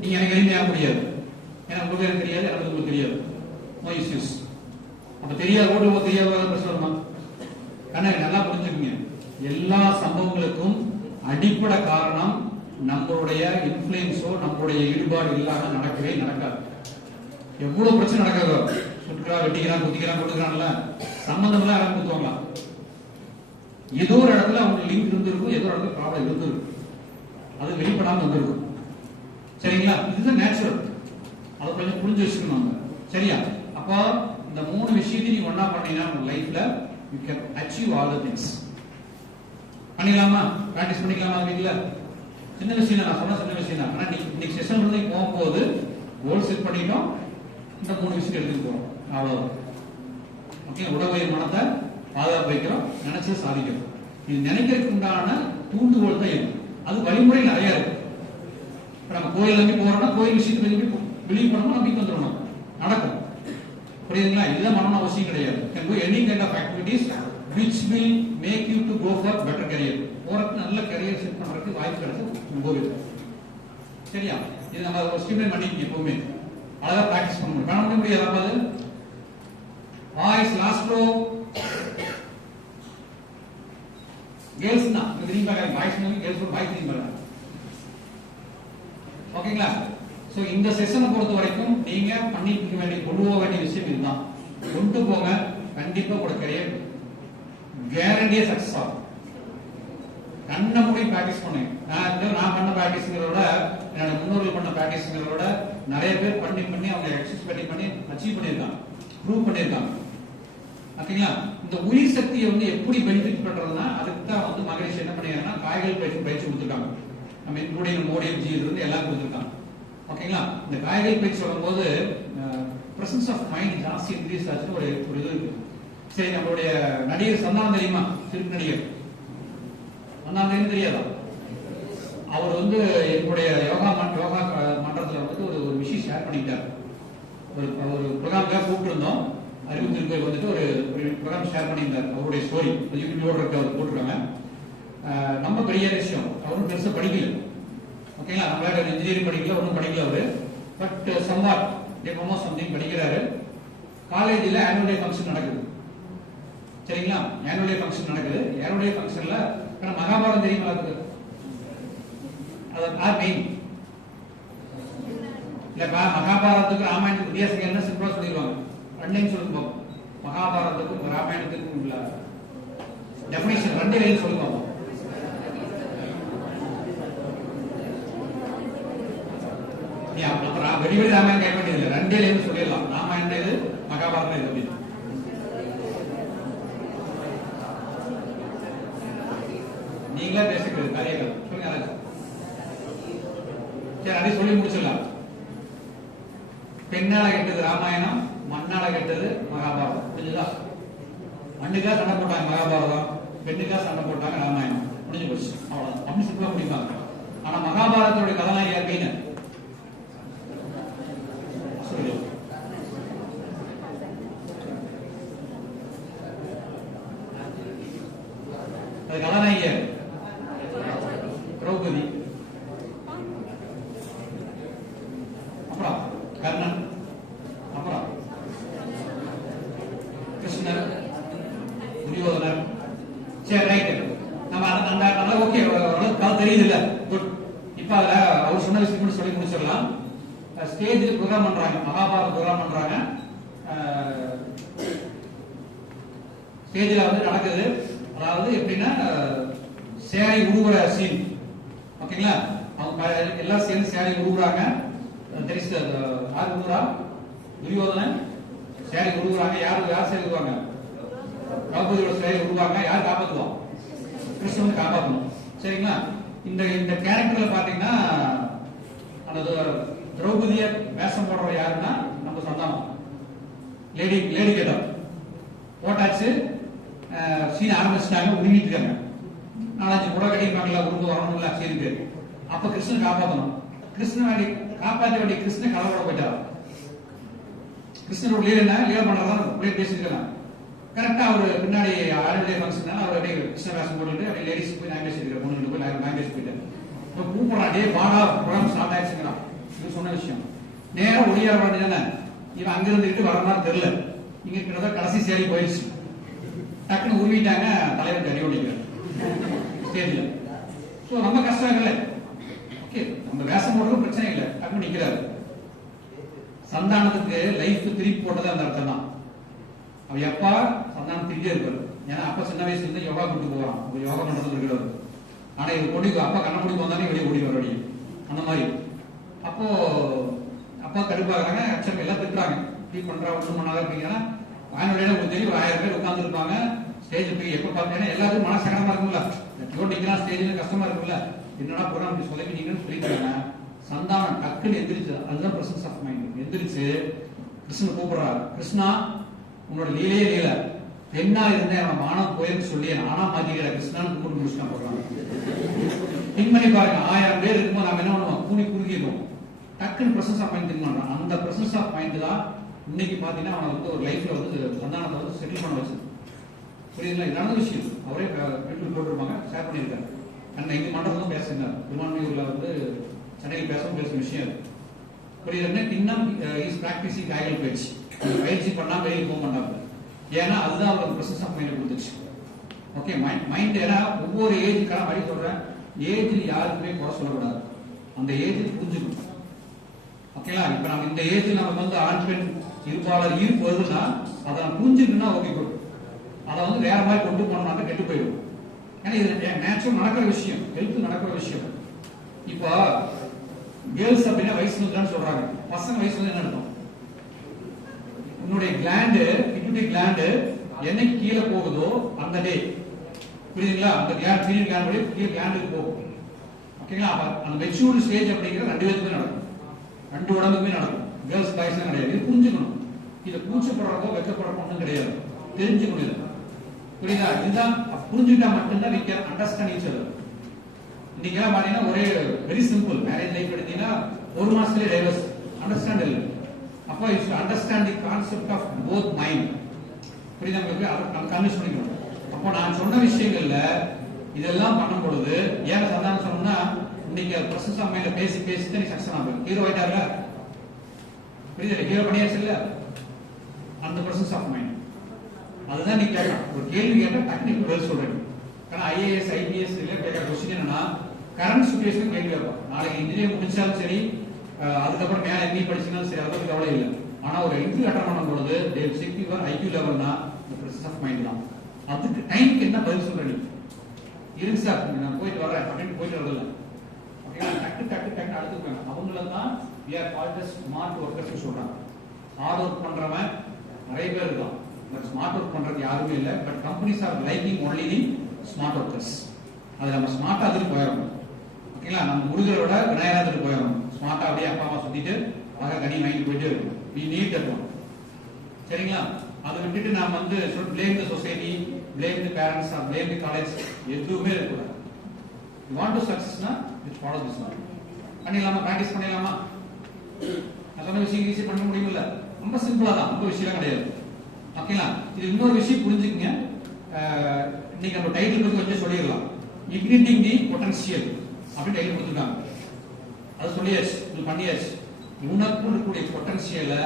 நீங்க எனக்கு எளிமையாக முடியாது, ஏன்னா உங்களுக்கு எனக்கு தெரியாது, எனக்கு உங்களுக்கு தெரியாது. No issues. அப்ப தெரியாது ஓட்டு தெரியாத பிரச்சனை வருமா? கண்ணாடி நல்லா புரிஞ்சுக்கங்க. எல்லா சம்பவங்களுக்கும் அடிப்படை காரணம் நம்மளுடைய இன்ஃபுளுன்ஸோ நம்மளுடைய ஈடுபாடு இல்லாம நடக்கவே நடக்காது. எவ்வளவு பிரச்சனை நடக்காதோ, சுற்றுலா வெட்டிக்கிறான், குத்திக்கிறான், கொடுக்குறான்ல, சம்பந்தம் எல்லாம் யாரும் குத்துவாங்களா? ஏதோ ஒரு இடத்துல அவங்க லிங்க் இருந்திருக்கும், ஏதோ ஒரு இடத்துல ப்ராப்ளம் இருந்திருக்கும், அது வெளிப்படாம வந்திருக்கும். சரிங்களா? இதுதான் நேச்சுரல். அதை கொஞ்சம் புரிஞ்சு வச்சுக்கணும். சரியா? அப்போ இந்த மூணு விஷயத்தையும் நீ ஒன்னா பண்ணீங்கன்னா உங்க லைஃப்ல you can achieve all the things. பண்ணிடலாமா? பிராக்டிஸ் பண்ணிக்கலாமா வீட்ல? சின்ன விஷயம் நான் சொன்ன சின்ன விஷயம் தான். ஆனா இன்னைக்கு செஷன் வந்து போகும்போது கோல் செட் பண்ணிட்டோம், இந்த மூணு விஷயம் எடுத்துட்டு போறோம், அவ்வளவுதான். ஓகே, உடல் மனத்தை பாதுகாப்பு வைக்கிறோம், நினைச்சு சாதிக்கிறோம். இது நினைக்கிறதுக்கு உண்டான தூண்டுகோல் தான் இருக்கு. அது வழிமுறை நிறைய இருக்கு. நம்ம கோயில் நம்பி போறோம்னா கோயில் விஷயத்தை பிலீவ் பண்ணணும், நம்பிக்கை வந்துடணும், நடக்கும். புரியுதுங்களா? இதுதான் பண்ணணும் அவசியம் கிடையாது. can do any kind of activities which will make you to go for better career. போறதுக்கு நல்ல கரியர் செட் பண்றதுக்கு வாய்ப்பு கிடைச்சு போகுது. சரியா? இது நம்ம ஒரு ஸ்டிமுலேட் பண்ணிக்கணும். எப்பவுமே அழகா பிராக்டிஸ் பண்ணணும். பண்ண முடியாது. அதாவது வாய்ஸ் லாஸ்ட் ரோ கேர்ள்ஸ் தான் தெரியும் பாருங்க. வாய்ஸ் மூவி கேர்ள்ஸ் வாய்ஸ் தெரியும் பாருங்க. ஓகேங்களா? சோ இந்த செஷனை பொறுத்த வரைக்கும் நீங்க பண்ணிக்க வேண்டிய கொண்டு போக வேண்டிய விஷயம் இதுதான். கொண்டு போங்க, கண்டிப்பா கூட கரியர் கேரண்டியா சக்சஸ் ஆகும். கண்ண மூடி பிராக்டிஸ் பண்ணுங்க. நான் பண்ண பிராக்டிஸ்ங்கிறத என்னோட முன்னோர்கள் பண்ண பிராக்டிஸ்ங்கிறத நிறைய பேர் பண்ணி அவங்க எக்ஸசைஸ் பண்ணி அச்சீவ் பண்ணியிருக்காங்க, ப்ரூவ் பண்ணியிருக்காங்க. ஓகேங்களா? இந்த உயிர் சக்தியை வந்து எப்படி பெனிஃபிட் பண்றதுன்னா அதுக்கு தான் வந்து மகரிஷி என்ன பண்ணிருக்காங்கன்னா காய்கறி பயிற்சி கொடுத்துருக்காங்க. நம்ம இன்க்ளூடிங் மோடியம் ஜி இருந்து எல்லாம் கொடுத்துருக்காங்க. ஓகேங்களா? இந்த காய்கறி பயிற்சி சொல்லும்போது பிரசன்ஸ் ஆஃப் மைண்ட் ஜாஸ்தி இன்க்ரீஸ் ஆச்சுன்னு ஒரு இது இருக்கு. சரி, நம்மளுடைய நடிகர் சந்தானம் தெரியுமா? சிறுக்கு நடிகர் சந்தானம் தெரியாதா? அவர் வந்து என்னுடைய யோகா மன்றத்தில் வந்து ஒரு விஷயம் ஷேர் பண்ணிட்டார். ஒரு ப்ரோக்ராமுக்காக கூப்பிட்டு இருந்தோம். அறிவுத்திற்கு வந்துட்டு ஒரு ப்ரோக்ராம் ஷேர் பண்ணியிருந்தார். அவருடைய ஸ்டோரி யூடியூப்ல இருக்க அவர் போட்டிருக்காங்க. நம்ம பெரிய விஷயம், அவரும் பெருசாக படிக்கல. ஓகேங்களா? நம்மளால இன்ஜினியரிங் படிக்கல, ஒன்றும் படிக்கல அவரு. பட் சம்வாட் டிப்ளமோ சம்திங் படிக்கிறாரு. காலேஜில் ஆனுவல் டே ஃபங்க்ஷன் நடக்குது. சரிங்களா? ஆனுவல் டே ஃபங்க்ஷன் நடக்குது. ஆனுவல் டே ஃபங்க்ஷன்ல மகாபாரதம் தெரியுமா? அது மெயின் இல்லப்பா. மகாபாரதத்துக்கு ராமாயணத்துக்கு வித்தியாசம் என்ன சிம்பிளா சொல்லிடுவாங்க. ரெண்டையும் சொல்லுங்க. மகாபாரதத்துக்கும் ராமாயணத்துக்கும் உள்ள டெஃபினிஷன் ரெண்டு லைன் சொல்லுங்க. வெளிவெளி ராமாயணம் கேட்க வேண்டியது ரெண்டே லைன் சொல்லிடலாம். ராமாயணம் இது, மகாபாரதம் இது அப்படின்னு. நீங்களே பேசுகிறது கதைகள் சொல்லுங்க. சரி, அதை சொல்லி முடிச்சிடலாம். பெண்ணால கெட்டது ராமாயணம், மண்ணால கெட்டது மகாபாரதம். புரிஞ்சுதா? மண்ணுக்கா சண்டை போட்டாங்க மகாபாரதம், பெண்ணுக்கா சண்டை போட்டாங்க ராமாயணம். முடிஞ்சு போச்சு. அவ்வளவுதான். அப்படி சிம்பிளா முடிப்பாங்க. ஆனா மகாபாரதத்தோட கதாநாயகி யாருன்னு அது கதாநாயகர் திரௌபதி, அப்புறம் கர்ணன், அப்புறம் கிருஷ்ணர், துரியோதனர். சரி, ரைட். நம்ம அந்த ஓகே, ஓரளவுக்கு தெரியுது இல்ல? குட். இப்ப அதுல அவர் சொன்ன விஷயம் கூட சொல்லி முடிச்சிடலாம். ஸ்டேஜ்ல ப்ரோக்ராம் பண்றாங்க, மகாபாரத ப்ரோக்ராம் பண்றாங்க. ஸ்டேஜ்ல வந்து நடக்குது. அதாவது எப்படின்னா சேரி உருவுற சீன். ஓகேங்களா? அவங்க எல்லாம் சேர்ந்து சேரி உருவுறாங்க. யார் உருவுறா? துரியோதனன் சேரி உருவுறாங்க. யார் சேரி உருவாங்க? திரௌபதியோட சேரி உருவாங்க. யார் காப்பாத்துவோம்? கிருஷ்ணன் காப்பாற்றணும். சரிங்களா? இந்த கேரக்டர்ல பாத்தீங்கன்னா அந்த திரௌபதிய வேஷம் போடுற யாருன்னா நம்ம சந்தானம். லேடி கேட்டர் போட்டாச்சு. சீன் ஆரம்பிச்சுட்டாங்க. உருவிட்டு இருக்காங்க. நாலாச்சு கூட கட்டிருப்பாங்கல்ல, உருண்டு வரணும்ல சீனுக்கு. அப்ப கிருஷ்ணன் காப்பாற்றணும். கிருஷ்ணன் காப்பாற்ற வேண்டிய கிருஷ்ணன் கலவோட போயிட்டாரா? கிருஷ்ணனோட லீல என்ன லீல பண்றதா பேசிருக்கலாம். கரெக்டா அவரு பின்னாடி ஆனுவல் டே ஃபங்க்ஷன் அவர் அப்படியே கிருஷ்ண வேஷம் போட்டு அப்படியே லேடிஸ் போய் லாங்குவேஜ் இருக்கிற பொண்ணு போய் லாங்குவேஜ் போயிட்டாரு. இப்போ கூப்பிடலாம், டே பாடா ப்ரோக்ராம் ஸ்டார்ட் ஆயிடுச்சுங்கிறான். இது சொன்ன விஷயம். நேரம் ஒளியார வேண்டியதானே. இவன் அங்கிருந்துட்டு வர மாதிரி தெரியல. இங்க கிட்ட கடைசி சேரி போயிடுச்சு. டக்குன்னு உருவிட்டாங்க. தலைவர் கறி ஓடிக்கிறார் ஸ்டேஜ்ல. ஸோ ரொம்ப கஷ்டம் இல்லை. ஓகே, நம்ம வேஷம் போடுறது பிரச்சனை இல்லை. டக்குன்னு நிக்கிறாரு. சந்தானத்துக்கு லைஃப் திருப்பி போட்டது அந்த அர்த்தம் தான். அவ எப்பா சந்தானம் திருட்டே இருப்பாரு. ஏன்னா அப்பா சின்ன வயசுல இருந்து யோகா கூட்டு போறான். யோகா பண்றது இருக்கிறாரு. ஆனா இது கொண்டு அப்பா கண்ண முடிக்கு வந்தாலே வெளியே ஓடி வர அந்த மாதிரி. அப்போ அப்பா கடுப்பாகிறாங்க. அச்சம் எல்லாம் திட்டுறாங்க. இப்படி பண்றா ஒன்றும் பண்ணாத இருக்கீங்கன்னா ஆனுவல் உங்களுக்கு தெரியும். ஒரு 1000 பேர் உட்கார்ந்து இருப்பாங்க. ஸ்டேஜ் போய் எப்ப பார்த்தீங்கன்னா எல்லாருக்கும் மனசகரமா இருக்கும்ல. யோட்டிக்கலாம் ஸ்டேஜ்ல கஷ்டமா இருக்கும்ல. என்னடா போறோம் அப்படி சொல்லிட்டீங்கன்னு சொல்லிட்டாங்க. சந்தானம் டக்குன்னு எந்திரிச்சு. அதுதான் பிரசன்ஸ் ஆஃப் மைண்ட். எந்திரிச்சு கிருஷ்ணன் கூப்பிடுறாரு. கிருஷ்ணா, உன்னோட லீலையே லீல. பெண்ணா இருந்தேன் அவன் மானம் போயிருக்கு சொல்லி நானா மாத்திக்கிற கிருஷ்ணான்னு கூப்பிட்டு முடிச்சுட்டான் போடுறாங்க. திங்க் பண்ணி பாருங்க. 1000 பேர் இருக்கும்போது நாம என்ன பண்ணுவோம்? கூணி குறுகிடுவோம். டக்குன்னு பிரசன்ஸ் ஆஃப் மைண்ட் திங்க் பண்றான். அந்த பிரசன்ஸ் ஆஃப் மைண்ட் தான் இன்னைக்கு பாத்தீங்கன்னா அவனை வந்து ஒரு லைஃப்ல வந்து சந்தானத்தை வந்து செட்டில் பண்ண வச்சு. புரியுதுங்களா? இது நடந்த விஷயம். அவரே வீட்டில் போட்டிருப்பாங்க, ஷேர் பண்ணியிருக்காரு. அண்ணன் இங்க மண்டபம் பேசுகிறார். திருவான்மையூர்ல வந்து சென்னையில் பேசின விஷயம். புரியுதுன்னா இன்னும் இஸ் பிராக்டிசிங் காய்கல் பயிற்சி. பயிற்சி பண்ணா வெளியில் போக மாட்டாங்க. ஏன்னா அதுதான் அவருக்கு ப்ரொசஸ் ஆஃப் மைண்ட் கொடுத்துச்சு. Okay, mind. ஏன்னா ஒவ்வொரு ஏஜுக்கான வழி சொல்றேன். ஏஜில் யாருக்குமே குறை சொல்லக்கூடாது. அந்த ஏஜில் புரிஞ்சுக்கணும். ஓகேங்களா? இப்ப நம்ம இந்த ஏஜில் நமக்கு வந்து ஆண் பெண் இருப்பாளர் ஈர்ப்பு வருதுன்னா அதை நம்ம புரிஞ்சுக்கணும்னா ஓகே குட். அதை வந்து வேற மாதிரி கொண்டு போனோம்னா கெட்டு போயிடும். ஏன்னா இது நேச்சுரல் நடக்கிற விஷயம், ஹெல்த் நடக்கிற விஷயம். இப்போ கேர்ள்ஸ் அப்படின்னா வயசு வந்துட்டான்னு சொல்றாங்க. பசங்க வயசு வந்து என்ன அர்த்தம்? உன்னுடைய கிளாண்டு, பிட்யூட்டரி கிளாண்டு என்னைக்கு கீழே போகுதோ அந்த டே. புரியுதுங்களா? அந்த கிளாண்ட் பீரியட் கிளாண்ட் கீழே கிளாண்டுக்கு போகும். ஓகேங்களா? அந்த மெச்சூர்ட் ஸ்டேஜ் அப்படிங்கிறது 2 பேருக்குமே நடக்கும். 2 உடம்புக்குமே நடக்கும். கேர்ள்ஸ் பாய்ஸ் கிடையாது. இது புரிஞ்சுக்கணும். இதை கூச்சப்படுறதோ வெக்கப்படுறதோ ஒன்றும் கிடையாது. தெரிஞ்சுக்கணும். புரியுதா? இதுதான் புரிஞ்சுக்கிட்டா மட்டும்தான் we can understand each other. இன்னைக்கு எல்லாம் பாத்தீங்கன்னா ஒரே வெரி சிம்பிள். மேரேஜ் லைஃப் எடுத்தீங்கன்னா 1 மாசத்துலயே டைவர்ஸ். அண்டர்ஸ்டாண்ட் இல்லை. அப்போ you should understand the concept of both mind. புரியுதா உங்களுக்கு? அதை கன்வின்ஸ் பண்ணிக்கணும். அப்போ நான் சொன்ன விஷயங்கள்ல இதெல்லாம் பண்ணும் பொழுது ஏன் சந்தானம் சொன்னா இன்னைக்கு ப்ரொசஸ் ஆஃப் மைண்ட்ல பேசி தான் நீ சக்சஸ் ஆகும். ஹீரோ ஆயிட்டாருல. புரியுது? ஹீரோ பண்ணியாச்சு இல்ல? அந்த ப்ரொசஸ் ஆஃப் மைண்ட். அதுதான் நீ கேட்கலாம். ஒரு கேள்வி கேட்டா டக்குனு பதில் சொல்றேன். ஆனா ஐஏஎஸ் ஐபிஎஸ் இல்ல கேட்கற கொஸ்டின் என்னன்னா கரண்ட் சிச்சுவேஷன் கேள்வி கேட்பான். நாளைக்கு இன்ஜினியர் முடிச்சாலும் சரி, அதுக்கப்புறம் மேல எம்பி படிச்சாலும் சரி, அதை பத்தி கவலை இல்லை. ஆனா ஒரு இன்டர்வியூ அட்டன் பண்ணும் பொழுது they will check your IQ லெவல்னா இந்த பிரசன்ஸ் ஆஃப் மைண்ட் தான். அதுக்கு டைம்க்கு என்ன பதில் சொல்ற நீ? இருக்கு சார், நான் போயிட்டு வரேன் அப்படின்னு போயிட்டு வரதில்ல. ஓகேங்களா? டக்கு டக்கு டக்கு அடுத்துக்காங்க. அவங்கள தான் we are called as smart workers சொல்றாங்க. ஹார்ட் ஒர்க் பண்றவன் நிறைய பேர் இருக்கான், பட் ஸ்மார்ட் ஒர்க் பண்றது யாருமே இல்லை. But companies are liking only the smart workers. அது நம்ம ஸ்மார்ட்டா அதுக்கு போயிடணும். ஓகேங்களா? நம்ம முருகரை விட விநாயகத்துக்கு போயிடணும். ஸ்மார்ட்டா அப்படியே அப்பா அம்மா சுத்திட்டு அழகா கனி வாங்கிட்டு போயிட்டு இருக்கும். we need that one. சரிங்களா? அதை விட்டுட்டு நாம வந்து blame the society, blame the parents or blame the college எதுவுமே இருக்கக்கூடாது. you want to success na you follow this one. பண்ணிடலாமா? பிராக்டிஸ் பண்ணிடலாமா? நான் சொன்ன விஷயம் ஈஸி பண்ண முடியுமில்ல? ரொம்ப சிம்பிளா தான், ரொம்ப விஷயம் கிடையாது. ஓகேங்களா? இது இன்னொரு விஷயம் புரிஞ்சுக்கங்க. இன்னைக்கு நம்ம டைட்டில் பத்தி கொஞ்சம் சொல்லிடலாம். இக்னிட்டிங் தி பொட்டன்ஷியல் அப்படின்னு டைட்டில் கொடுத்துருக்காங்க. அது சொல்லியாச்சு, இது பண்ணியாச்சு. உனக்கு இருக்கக்கூடிய பொட்டன்ஷியலை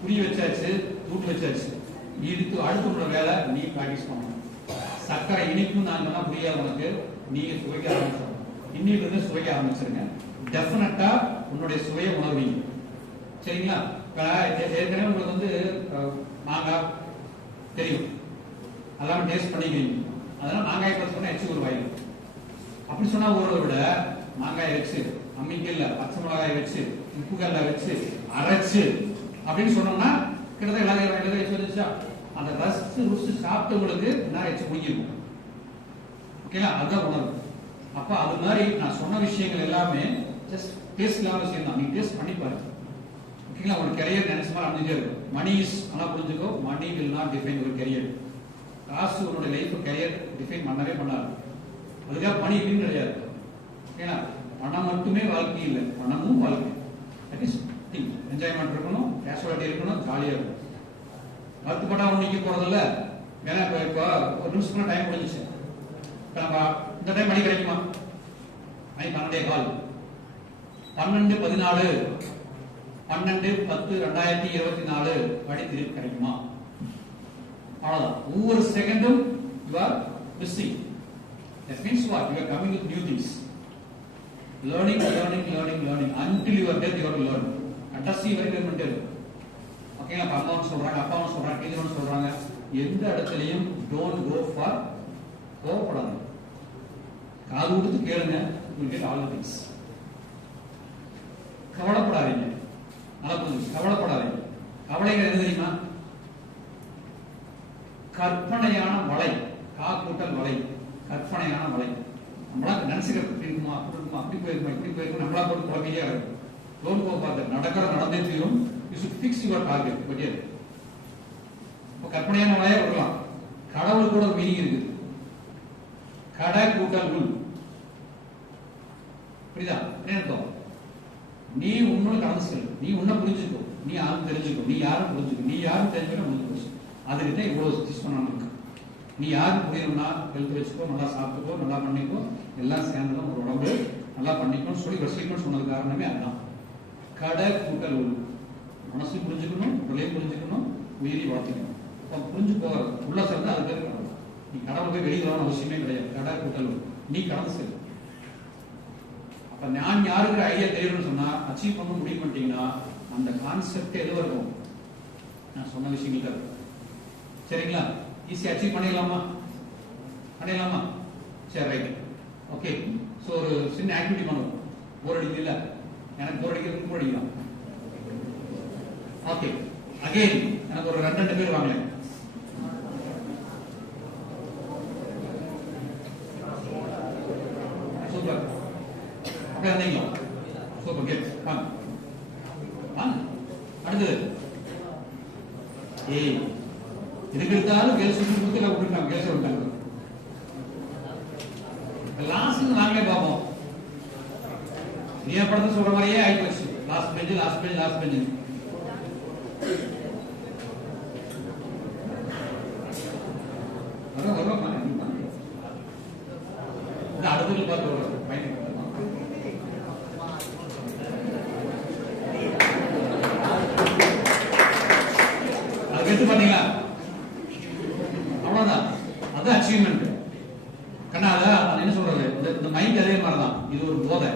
புரிய வச்சாச்சு, தூட்டு வச்சாச்சு. இதுக்கு அடுத்த வேலை நீ பிராக்டிஸ் பண்ணணும். சக்கரை இனிப்பும் நான் சொன்னா புரியாது உனக்கு, நீங்க சுவைக்க ஆரம்பிச்சிடணும். இன்னைக்கு இருந்து சுவைக்க ஆரம்பிச்சிருங்க. டெஃபினட்டா உன்னுடைய சுவையை உணர்வீங்க. சரிங்களா? ஏற்கனவே உங்களுக்கு வந்து மாங்காய் தெரியும், அதெல்லாம் டேஸ்ட் பண்ணிக்கிறீங்க. அதனால மாங்காய் பத்தி சொன்னா எச்சு ஒரு வாயில் அப்படி சொன்னா ஊறதை விட மாங்காயை வச்சு அம்மிக்கல்ல பச்சை மிளகாயை வச்சு உப்பு கல்ல வச்சு அரைச்சு அப்படின்னு சொன்னோம்னா கிட்டத்தட்ட எல்லாரும் எச்சு வந்துச்சா அந்த ரசிச்சு ருசி சாப்பிட்டவங்களுக்கு என்ன எச்சு முடிஞ்சிருக்கும். ஓகேங்களா? அதுதான் உணர்வு. அப்ப அது மாதிரி நான் சொன்ன விஷயங்கள் எல்லாமே ஜஸ்ட் டேஸ்ட் இல்லாம விஷயம் தான். நீ டேஸ்ட் பண்ணி பாரு. ஓகேங்களா? ஒரு கெரியர் நினைச்ச மாதிரி அமைஞ்சிட்டே இருக்கும். மணி இஸ் நல்லா புரிஞ்சுக்கோ, மணி வில் நாட் டிஃபைன் ஒரு கெரியர். காசு உன்னோட லைஃப் கெரியர் டிஃபைன் பண்ணவே பண்ணாது. அதுக்காக மணி இப்படின்னு கிடையாது. ஓகேங்களா? பணம் மட்டுமே வாழ்க்கை இல்லை, பணமும் வாழ்க்கை. That is thing. என்ஜாய்மெண்ட் இருக்கணும், கேஷுவாலிட்டி இருக்கணும், ஜாலியா இருக்கும். வருத்தப்பட்டா ஒன்று நிக்க போறதில்ல. ஏன்னா இப்போ ஒரு நிமிஷம் டைம் முடிஞ்சிச்சு. இப்போ நம்ம இந்த டைம் மணி கிடைக்குமா? மணி 12:15. 12:14 12/10/2024 படி திருப்பி கிடைக்குமா? அவ்வளவுதான். ஒவ்வொரு செகண்டும் you are missing. That means what? You are coming with new things. Learning until your death you have to learn. கடைசி வரைக்கும் learn பண்ணிட்டே இருக்கும். ஓகேங்களா? அம்மாவும் சொல்றாங்க, அப்பாவும் சொல்றாங்க, டீச்சரும் சொல்றாங்க, எந்த இடத்துலயும் don't go for கோவப்படாது. காது கொடுத்து கேளுங்க, you will get all the things. கவலைப்படாதீங்க. நல்லா புரிஞ்சு, கவலைப்படாதீங்க. கவலைகள் எது தெரியுமா? கற்பனையான வலை, கா கூட்டல் வலை, கற்பனையான வலை. நம்மளா நினைச்சுக்கிறது இப்படி இருக்குமா, அப்படி இருக்குமா, அப்படி போயிருக்குமா, இப்படி போயிருக்கும், நம்மளா போட்டு குழந்தையா இருக்கும். லோன் போக பார்த்து நடந்தே தீரும். You should fix your target. Okay? இப்போ கற்பனையான வலையா விடலாம். கடவுள் கூட ஒரு மீனிங் இருக்குது. கடை கூட்டல் உள். புரியுதா? என்ன அர்த்தம்? நீ உன்னோட கலந்து செல்லு, நீ உன்ன புரிஞ்சுக்கோ, நீ யாரும் தெரிஞ்சுக்கோ, நீ யாரும் புரிஞ்சுக்கோ, நீ யாரும் தெரிஞ்சுக்கோ முடிஞ்சு போச்சு. அதுக்கு தான் இவ்வளவு ஸ்டிச் பண்ணணும் இருக்கு. நீ யாரும் புரியணும்னா ஹெல்த் வச்சுக்கோ, நல்லா சாப்பிட்டுக்கோ, நல்லா பண்ணிக்கோ, எல்லாம் சேர்ந்து ஒரு உடம்பு நல்லா பண்ணிக்கணும் சொல்லி ஒரு சீக்வன்ஸ் சொன்னது காரணமே அதுதான். கடை கூட்டல் உள். மனசையும் புரிஞ்சுக்கணும், உடலையும் புரிஞ்சுக்கணும், உயிரையும் வளர்த்திக்கணும். இப்போ புரிஞ்சு போகிறது உள்ள சேர்ந்து அது பேர் கடவுள். நீ கடவுள் போய் வெளியே வரணும் அவசியமே கிடையாது. கடை கூட்டல் உள், நீ கடந்து செல்லு. அப்ப நான் யாருக்கு ஐடியா தெரியணும்னு சொன்னா அச்சீவ் பண்ண முடிவு பண்ணிட்டீங்கன்னா அந்த கான்செப்ட் எதுவும் இருக்கும் நான் சொன்ன விஷயங்கள் இருக்கும். சரிங்களா? ஈஸியா அச்சீவ் பண்ணிடலாமா? சரி, ரைட். ஓகே. ஸோ ஒரு சின்ன ஆக்டிவிட்டி பண்ணுவோம். போர் அடிக்குது இல்ல? எனக்கு போர் அடிக்கிறது போர் அடிக்கலாம். ஓகே. அகைன் எனக்கு ஒரு 2 பேர் வாங்கல. சூப்பர். அப்படியே வந்தீங்களா? சூப்பர். கேட் வாங்க. அடுத்தது இதுக்கு எடுத்தாலும் கேர்ள்ஸ் கொடுத்து விட்டுருக்காங்க. கேர்ள்ஸ் விட்டாங்க. லாஸ்ட் நாங்களே பார்ப்போம். நீ படத்தை சொல்ற மாதிரியே ஆயிப்போச்சு. லாஸ்ட் பெஞ்சு அடுத்தது பார்த்து அது எடுத்து பாத்தீங்களா? கண்ணா அதான் என்ன சொல்றது, இந்த மைக் அதே மாதிரிதான், இது ஒரு போதை.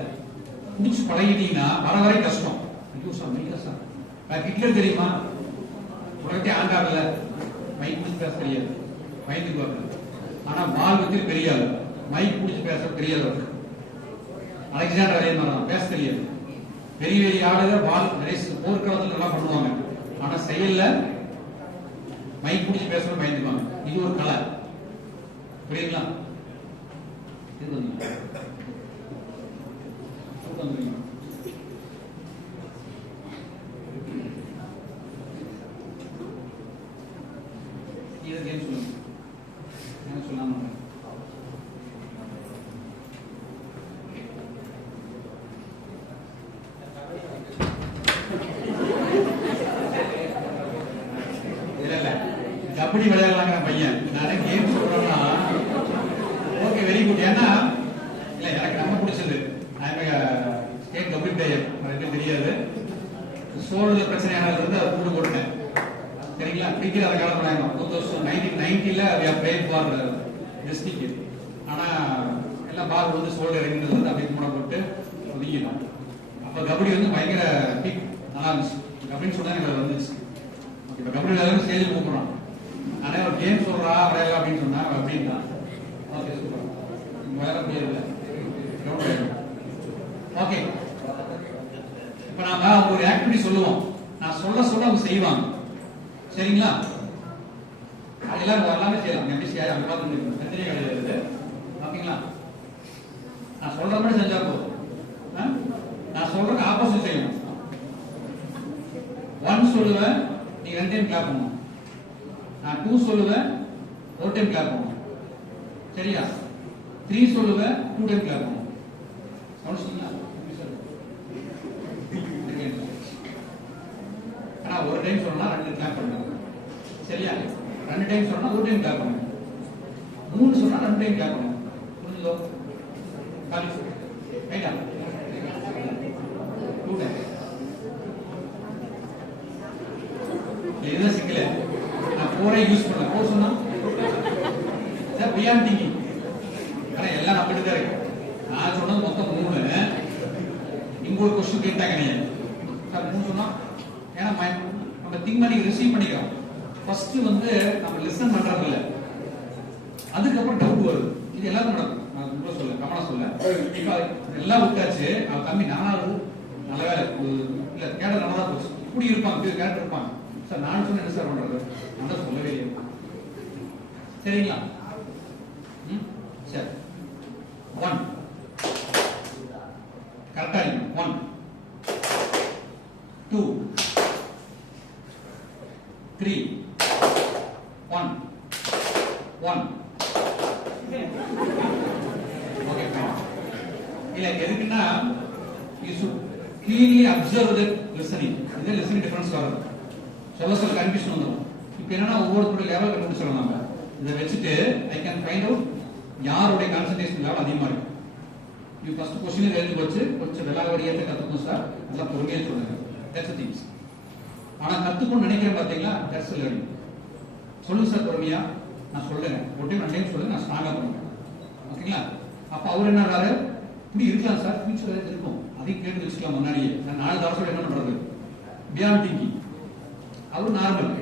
குடிச்சு பழகிட்டீங்கன்னா வர வரை கஷ்டம். ஐயோ சார் மைக்கா சார், ஹிட்லர் தெரியுமா, உலகத்தை ஆண்டாடல, மைக் குடிச்சு பேச தெரியாது, பயந்துக்கு வரல. ஆனா பால் வச்சு பெரிய ஆளு, மைக் குடிச்சு பேச பெரிய ஆளு. அலெக்சாண்டர் அதே மாதிரிதான், பேச தெரியாது. பெரிய பெரிய ஆளுங்க பால் போர்க்களத்துல நல்லா பண்ணுவாங்க, ஆனா செயல்ல மைக் குடிச்சு பேசணும் பயந்துக்குவாங்க. இது ஒரு கலை, புரியுங்களா? சொல்லாம கபடி விளையாடலாங்கிற பையன் நானே கேம் சொல்றேன்னா ஓகே வெரி குட். ஏன்னா இல்ல எனக்கு ரொம்ப பிடிச்சது, ஸ்டேட் கபடி பிளேயர், எனக்கு தெரியாது. சோழ பிரச்சனையான இருந்து அதை கூடு போட்டேன், சரிங்களா? கிரிக்கெட் அதை காலத்துல 1990ல பிளேட் ஃபார் டிஸ்ட்ரிக்ட். ஆனா எல்லாம் பால் வந்து சோழ இறங்கினது வந்து அப்படியே மூட போட்டு ஒதுங்கிடும். அப்ப கபடி வந்து பயங்கர பிக், நல்லா இருந்துச்சு. கபடின்னு சொன்னா எனக்கு வந்துச்சு. இப்ப கபடி விளையாட ஸ்டேஜில் கூப்பிடுறான், ஆனா ஒரு கேம் சொல்றா விளையாடலாம் அப்படின்னு சொன்னா அப்படின்னா ஓகே சூப்பர், விளையாட முடியாது. ஓகே, இப்ப நாம ஒரு ஆக்டிவிட்டி சொல்லுவோம், நான் சொல்ல சொல்ல அவங்க செய்வாங்க, சரிங்களா? எல்லாமே செய்யலாம், எப்படி செய்ய அப்படி பார்த்து பிரச்சனையே கிடையாது, ஓகேங்களா? நான் சொல்ற மாதிரி செஞ்சா போதும், நான் சொல்றதுக்கு ஆப்போசிட் செய்யணும். 1 சொல்லுவேன், நீங்க 2 டைம் கிளாப் பண்ணுவோம். நான் 2 சொல்லுவேன், 1 டைம் கிளாப் பண்ணுவோம், சரியா? 3 சொல்லுவேன், 2 டைம் கிளாப் பண்ணுவோம். கவனிச்சிங்களா? ஆனா ஒரு டைம் சொன்னா 2 கிளாப் பண்ணுங்க, சரியா? 2 டைம் சொன்னா 1 டைம் கிளாப் பண்ணுங்க. 3 சொன்னா 2 டைம் கிளாப் பண்ணுங்க. புரியுதோ? ரைட்டா? 2 டைம். இதுதான் சிக்கல. நான் 4 யூஸ் பண்ணல, 4 சொன்னா பியாண்ட் திங்கிங். ஆனா எல்லாம் நம்பிட்டு தான் இருக்கு. நான் சொன்னது மொத்தம் 3. இங்க ஒரு கொஸ்டின் கேட்டாங்க, நீங்க சார் 3 சொன்னா, ஏன்னா நம்ம திங்க் பண்ணி ரிசீவ் பண்ணிக்கிறோம். ஃபர்ஸ்ட் வந்து நம்ம லிசன் பண்றது இல்ல, அதுக்கப்புறம் டவுட் வருது. இது எல்லாரும் நடக்கும், நான் உங்களை சொல்ல கமனா சொல்ல. இப்ப எல்லாம் விட்டாச்சு, அவன் தம்பி 4வது நல்ல வேலை இல்ல, கேட்டது நல்லா போச்சு. இப்படி இருப்பாங்க, கேரக்டர் இருப்பாங்க. சார் நான் சொன்ன என்ன சார் பண்றது, நான் சொல்லவே இல்லை, சரிங்களா? சரி, 1 கரெக்டா 1 2 3 1 1 ஓகே ஃபைன். இல்ல எதுக்குன்னா you should keenly observe the listening. இது listening difference வரும், சொல்ல கன்ஃபியூஷன் வந்துடும். இப்போ என்னன்னா ஒவ்வொருத்தரோட லெவல் கண்டுபிடிச்சிடலாம். நம்ம இதை வச்சுட்டு ஐ கேன் ஃபைண்ட் அவுட் யாருடைய கான்சன்ட்ரேஷன் லெவல் அதிகமா இருக்கு. யூ ஃபர்ஸ்ட் கொஸ்டின் எழுதி வச்சு கொஞ்சம் விலாவரியாத கத்துக்கணும் சார், நல்லா பொறுமையா சொல்லுங்க. That's things. ஆனா கத்துக்கணும்னு நினைக்கிறேன் பாத்தீங்களா, தட்ஸ் லேர்னிங். சொல்லுங்க சார் பொறுமையா, நான் சொல்லுங்க, ஒட்டே 2 டைம் சொல்லுங்க, நான் ஸ்ட்ராங்கா பண்ணுவேன், ஓகேங்களா? அப்ப அவர் என்ன ஆறாரு, இப்படி இருக்கலாம் சார், ஃபியூச்சர் இருக்கும், அதையும் கேட்டு வச்சுக்கலாம் முன்னாடியே. நான் 4 தடவை என்ன பண்றது, பியாண்ட் திங்கிங். அவரு நார்மல்,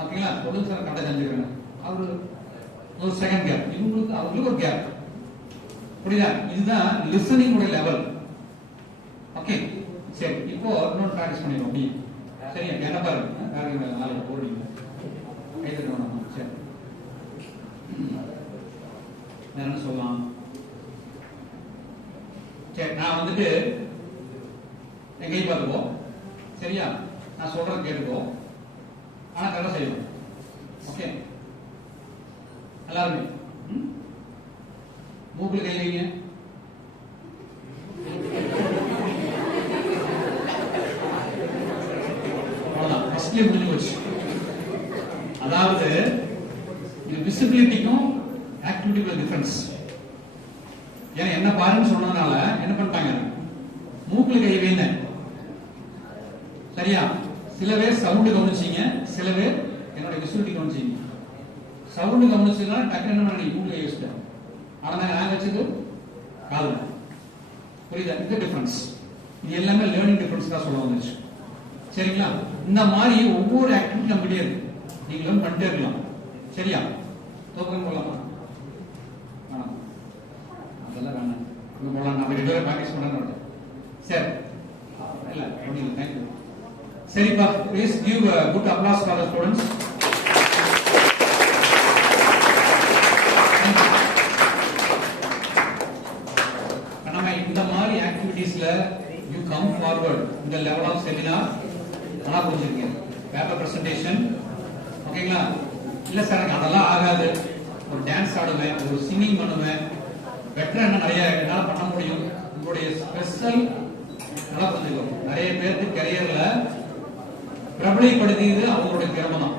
ஓகேங்களா? சொல்லுங்க சார், கரெக்டா செஞ்சுக்கிறேன். அவரு ஒரு செகண்ட் கேப், இவங்களுக்கு அவங்களுக்கு ஒரு கேப். புரியுதா? இதுதான் லிசனிங் உடைய லெவல். ஓகே சரி, இப்போ இன்னொரு பிராக்டிஸ் பண்ணிடுவோம். அப்படி சரியா? என்ன பாருங்க, வேற நாளைக்கு போடுவீங்க கைதட்டணும். சரி, வேற என்ன சொல்லலாம்? சரி, நான் வந்துட்டு என் கை பார்த்துக்கோ, சரியா? நான் சொல்றது கேட்டுக்கோ, ஆனா கரெக்டா செய்யணும். ஓகே, எல்லாருமே மூக்குல கை வைங்க. அவ்வளவுதான், ஃபர்ஸ்ட்லயே முடிஞ்சு போச்சு. அதாவது இது விசிபிலிட்டிக்கும் ஆக்டிவிட்டிக்கும் டிஃபரன்ஸ். ஏன்னா என்ன பாருன்னு சொன்னதுனால என்ன பண்ணிட்டாங்க, மூக்குல கை வைங்க, சரியா? சில பேர் சவுண்ட் கவனிச்சீங்க, சில பேர் என்னோட விசிபிலிட்டி கவனிச்சீங்க. சவுண்ட் கவனிச்சதுனால டக்குனு என்ன பண்ணி மூக்குல யோசிச்சேன். ஆனா நாங்க வச்சது காது. புரியுதா? இந்த டிஃபரன்ஸ். இது எல்லாமே லேர்னிங் டிஃபரன்ஸ் தான் சொல்ல வந்துச்சு. சரிங்களா? இந்த மாதிரி ஒவ்வொரு ஆக்டிவிட்டி நம்மகிட்டே இருக்கு. நீங்க லேர்ன் பண்ணிட்டே இருக்கலாம். சரியா? தோக்கம் போலாமா? அதெல்லாம் வேணாம். இது போலாம். நம்ம ரெகுலரா பிராக்டிஸ் பண்ணணும். சரி. இல்ல, ஒண்ணும் தேங்க் யூ. சரிப்பா, please give good applause for the students. நம்ம இந்த மாதிரி ஆக்டிவிட்டீஸ்ல யூ கம் ஃபார்வர்ட் இந்த லெவல் ஆஃப் செமினார் நல்லா புரிஞ்சுக்கங்க. பேப்பர் பிரசன்டேஷன் ஓகேங்களா? இல்ல சார் எனக்கு அதெல்லாம் ஆகாது, ஒரு டான்ஸ் ஆடுவேன், ஒரு சிங்கிங் பண்ணுவேன், பெட்டரா என்ன நிறைய என்னால பண்ண முடியும். உங்களுடைய ஸ்பெஷல் நல்லா புரிஞ்சுக்கணும். நிறைய பேருக்கு கரியர்ல பிரபலப்படுத்தியது அவங்களுடைய திறமை தான்.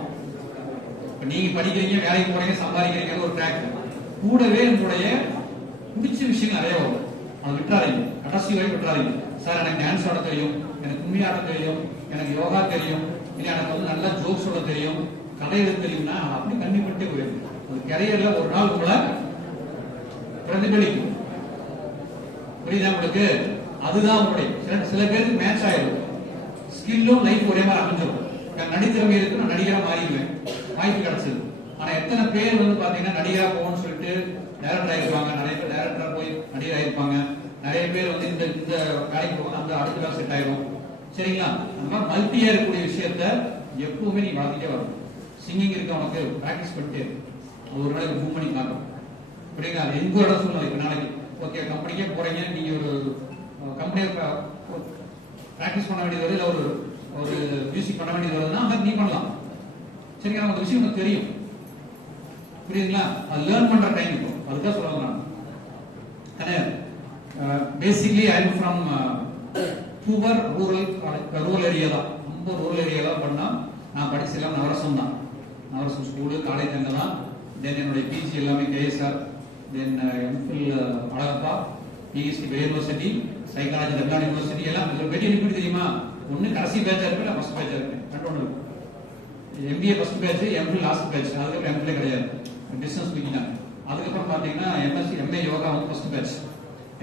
இப்ப நீங்க படிக்கிறீங்க, வேலைக்கு போறீங்க, சம்பாதிக்கிறீங்க, ஒரு ட்ராக் கூடவே உங்களுடைய பிடிச்ச விஷயங்கள் நிறைய வரும். அதை விட்டுறாதீங்க, கடைசி வரை விட்டுறாதீங்க. சார் எனக்கு டான்ஸ் ஆட தெரியும், எனக்கு கும்மி ஆட தெரியும், எனக்கு யோகா தெரியும், இல்லை எனக்கு வந்து நல்லா ஜோக் சொல்ல தெரியும், கதை எழுத தெரியும்னா அப்படி கண்டிப்பட்டே போயிடும். ஒரு கரியர்ல ஒரு நாள் உங்களை பிரதிபலிக்கும். புரியுதா உங்களுக்கு? அதுதான் உங்களுடைய சில பேருக்கு மேட்ச் ஆயிடும். ஸ்கில்லும் லைஃப் ஒரே மாதிரி அமைஞ்சிடும். நடித்திறமை இருக்கு, நான் நடிகரா மாறிடுவேன், வாய்ப்பு கிடைச்சது. ஆனா எத்தனை பேர் வந்து பாத்தீங்கன்னா நடிகரா போகணும்னு சொல்லிட்டு டைரக்டர் ஆயிருப்பாங்க, நிறைய பேர் டைரக்டரா போய் நடிகர் ஆயிருப்பாங்க, நிறைய பேர் வந்து இந்த இந்த வேலைக்கு போவாங்க, அந்த அடுத்த வேலை செட் ஆயிரும். சரிங்களா? அந்த மாதிரி மல்டியா இருக்கக்கூடிய விஷயத்த எப்பவுமே நீ வளர்த்துட்டே வரணும். சிங்கிங் இருக்க உனக்கு பிராக்டிஸ் பண்ணிட்டே ஒரு நாளைக்கு மூவ் பண்ணி காட்டும். புரியுங்களா? எங்களோட சூழ்நிலை. இப்ப நாளைக்கு ஓகே கம்பெனிக்கே போறீங்க, நீங்க ஒரு கம்பெனியை பிராக்டிஸ் பண்ண வேண்டியது வருது, இல்ல ஒரு மியூசிக் பண்ண வேண்டியது வருதுன்னா அந்த நீ பண்ணலாம். சரிங்களா? அந்த விஷயம் உங்களுக்கு தெரியும். புரியுதுங்களா? அது லேர்ன் பண்ற டைம் இப்போ அதுதான் சொல்லுவாங்க. நான் basically I am from poor rural area தான். ரொம்ப ரூரல் ஏரியா தான். பண்ணா நான் படிச்செல்லாம் நவரசம் தான். நவரசம் ஸ்கூலு, காலேஜ் அங்கே தான். தென் என்னுடைய பிஜி எல்லாமே KSR, then MPhil Alagappa, PhD university, psychology Tamil Nadu university எல்லாம் பெரிய எப்படி தெரியுமா? ஒன்னு கடைசி பேட்சா இருக்கு, நான் ஃபர்ஸ்ட் பேட்சா இருக்கேன். ரெண்டு ஒன்று இருக்கு. MBA first batch, MPhil last batch. அதுக்கப்புறம் எம்ஃபிலே கிடையாது, டிஸ்டன்ஸ் பிகினாங்க. அதுக்கப்புறம் பாத்தீங்கன்னா எம்எஸ்சி எம்ஏ யோகா வந்து first batch,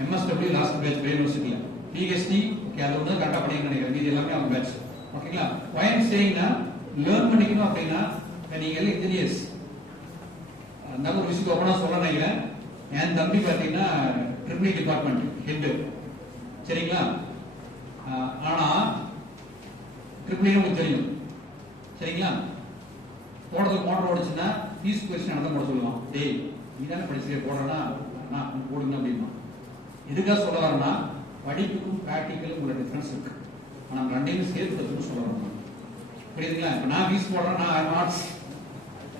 MSW last batch யூனிவர்சிட்டியில், பிஹெச்டி அது வந்து கரெக்டாக படிக்க நினைக்கிறேன். இது எல்லாமே அவங்க பேட்ச். ஓகேங்களா? ஒய் சேயிங்னா லேர்ன் பண்ணிக்கணும் அப்படின்னா நீங்க எல்லாம் இன்ஜினியர்ஸ். அந்த ஒரு விஷயத்தை ஒவ்வொன்றா சொல்ல நினைக்கிறேன். என் தம்பி பாத்தீங்கன்னா ட்ரிபிள் டிபார்ட்மெண்ட் ஹெட். சரிங்களா? ஆனா ட்ரிபிள் உங்களுக்கு தெரியும். சரிங்களா? போடுறதுக்கு மோட்டர் ஓடிச்சுன்னா ஃபீஸ் கொஸ்டின் நடத்த போட சொல்லுவான். டேய் நீ தானே படிச்சுட்டே போடுறேன்னா நான் போடுங்க அப்படின்னா. எதுக்காக சொல்ல வரேன்னா படிப்புக்கும் பிராக்டிக்கலும் உள்ள டிஃபரன்ஸ் இருக்கு. ஆனா ரெண்டையும் சேர்த்து கற்றுன்னு சொல்ல வரணும். புரியுதுங்களா? இப்போ நான் ஃபீஸ் போடுறேன், நான் ஆர்ட்ஸ்,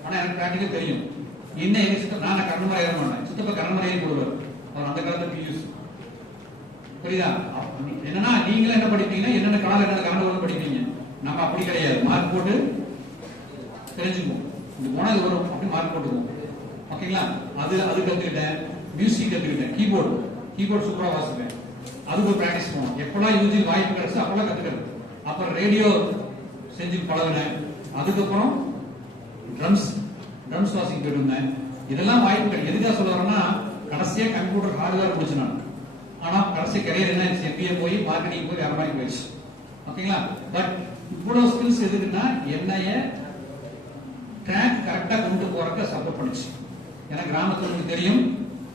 ஆனா எனக்கு பிராக்டிக்கல் தெரியும். என்ன எங்க சித்தப்பா, நான் கண்ணமரை ஏற மாட்டேன், சித்தப்பா கண்ணமரையே போடுவார். அவர் அந்த காலத்துல பியூஸ். புரியுதா? என்னன்னா நீங்களும் என்ன படிப்பீங்கன்னா என்னென்ன காலம் என்னென்ன காலம் படிப்பீங்க. நம்ம அப்படி கிடையாது. மார்க் போட்டு தெரிஞ்சுக்குவோம். இந்த போனது வரும் அப்படி மார்க் போட்டுக்குவோம். ஓகேங்களா? அது கத்துக்கிட்டேன். மியூசிக் கத்துக்கிட்டேன். கீபோர்ட் சூப்பரா வாசிப்பேன். அதுக்கு ஒரு பிராக்டிஸ் பண்ணுவோம். எப்பெல்லாம் யூஜில் வாய்ப்பு கிடைச்சு அப்பெல்லாம் கத்துக்கிறது. அப்புறம் ரேடியோ செஞ்சு பழகினேன். அதுக்கப்புறம் ட்ரம்ஸ் வாசிங் போயிருந்தேன். இதெல்லாம் வாய்ப்புகள். எதுக்காக சொல்ல வரேன்னா கடைசியா கம்ப்யூட்டர் ஹார்ட்வேர் முடிச்சு நான். ஆனா கடைசி கரியர் என்ன, எம்பிஏ போய் மார்க்கெட்டிங் போய் வேற மாதிரி போயிடுச்சு. ஓகேங்களா? பட் இவ்வளவு ஸ்கில்ஸ் எதுக்குன்னா என்னைய ட்ராக் கரெக்டா கொண்டு போறதுக்கு சப்போர்ட் பண்ணுச்சு. ஏன்னா கிராமத்துல உங்களுக்கு தெரியும்,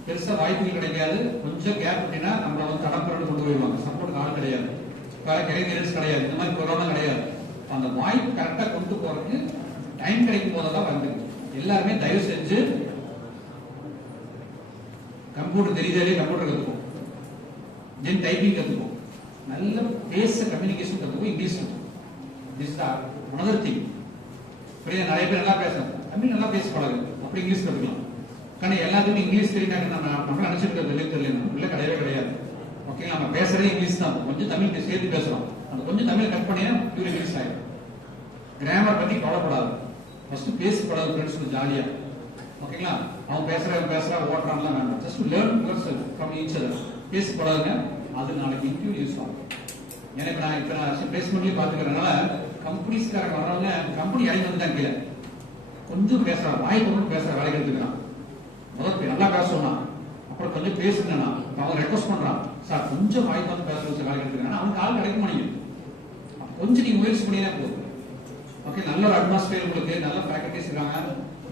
பெருசா வாய்ப்புகள் கிடைக்காது. கொஞ்சம் கேப் அப்படின்னா நம்மள வந்து தடப்புறன்னு கொண்டு போயிடுவாங்க. சப்போர்ட் ஆள் கிடையாது, கரியர் கிடையாது, இந்த மாதிரி கொரோனா கிடையாது. அந்த வாய்ப்பு கரெக்டா கொண்டு போறதுக்கு டைம் கிடைக்கும் போதெல்லாம் வந்து எல்லாருமே தயவு செஞ்சு கம்ப்யூட்டர் தெரியுதாலே கம்ப்யூட்டர் கத்துப்போம், தென் டைப்பிங் கத்துப்போம், நல்ல பேச கம்யூனிகேஷன் கத்துப்போம், இங்கிலீஷ் அனதர் திங். புரியுது? நிறைய பேர் நல்லா பேசுறாங்க, தமிழ் நல்லா பேச பழகு, அப்படி இங்கிலீஷ் கத்துக்கலாம். ஆனால் எல்லாத்துக்கும் இங்கிலீஷ் தெரியும் நம்ம நினைச்சிருக்க தெரியல, இல்லை கிடையவே கிடையாது. ஓகேங்களா? நம்ம பேசுறதே இங்கிலீஷ் தான், கொஞ்சம் தமிழ் சேர்த்து பேசுறோம். அந்த கொஞ்சம் தமிழ் கட் பண்ணியா பியூர் இங்கிலீஷ் ஆயிடும். கிராமர் பத்தி கவலைப்படாது, ஃபர்ஸ்ட் பேசி படாது ஃப்ரெண்ட்ஸ் ஜாலியா. ஓகேங்களா? அவன் பேசுறா ஓட்டுறான்லாம் வேண்டாம். Just learn yourself from each other. பேசி படாதுங்க, அது நாளைக்கு இன்டர்வியூ யூஸ் ஆகும். எனக்கு நான் பிளேஸ்மெண்ட்லயும் பாத்துக்கிறதுனால கம்பெனிஸ்காரங்க வர்றவங்க கம்பெனி இறங்கி வந்துட்டாங்க கீழே, கொஞ்சம் பேசுறான், வாய்ப்பு பேசுற வேலைக்கு எடுத்துக்கிறான். முதல் நல்லா பேச சொன்னா அப்புறம் கொஞ்சம் பேசுனா அவன் ரெக்வஸ்ட் பண்றான், சார் கொஞ்சம் வாய் பார்த்து பேசுறது சார் வேலை கிடைக்குது, அவனுக்கு ஆள் கிடைக்க மாட்டேங்குது. கொஞ்சம் நீங்க முயற்சி பண்ணிதான் போதும். ஓகே, நல்ல ஒரு அட்மாஸ்பியர் உங்களுக்கு, நல்ல ஃபேக்கல்டிஸ் இருக்காங்க,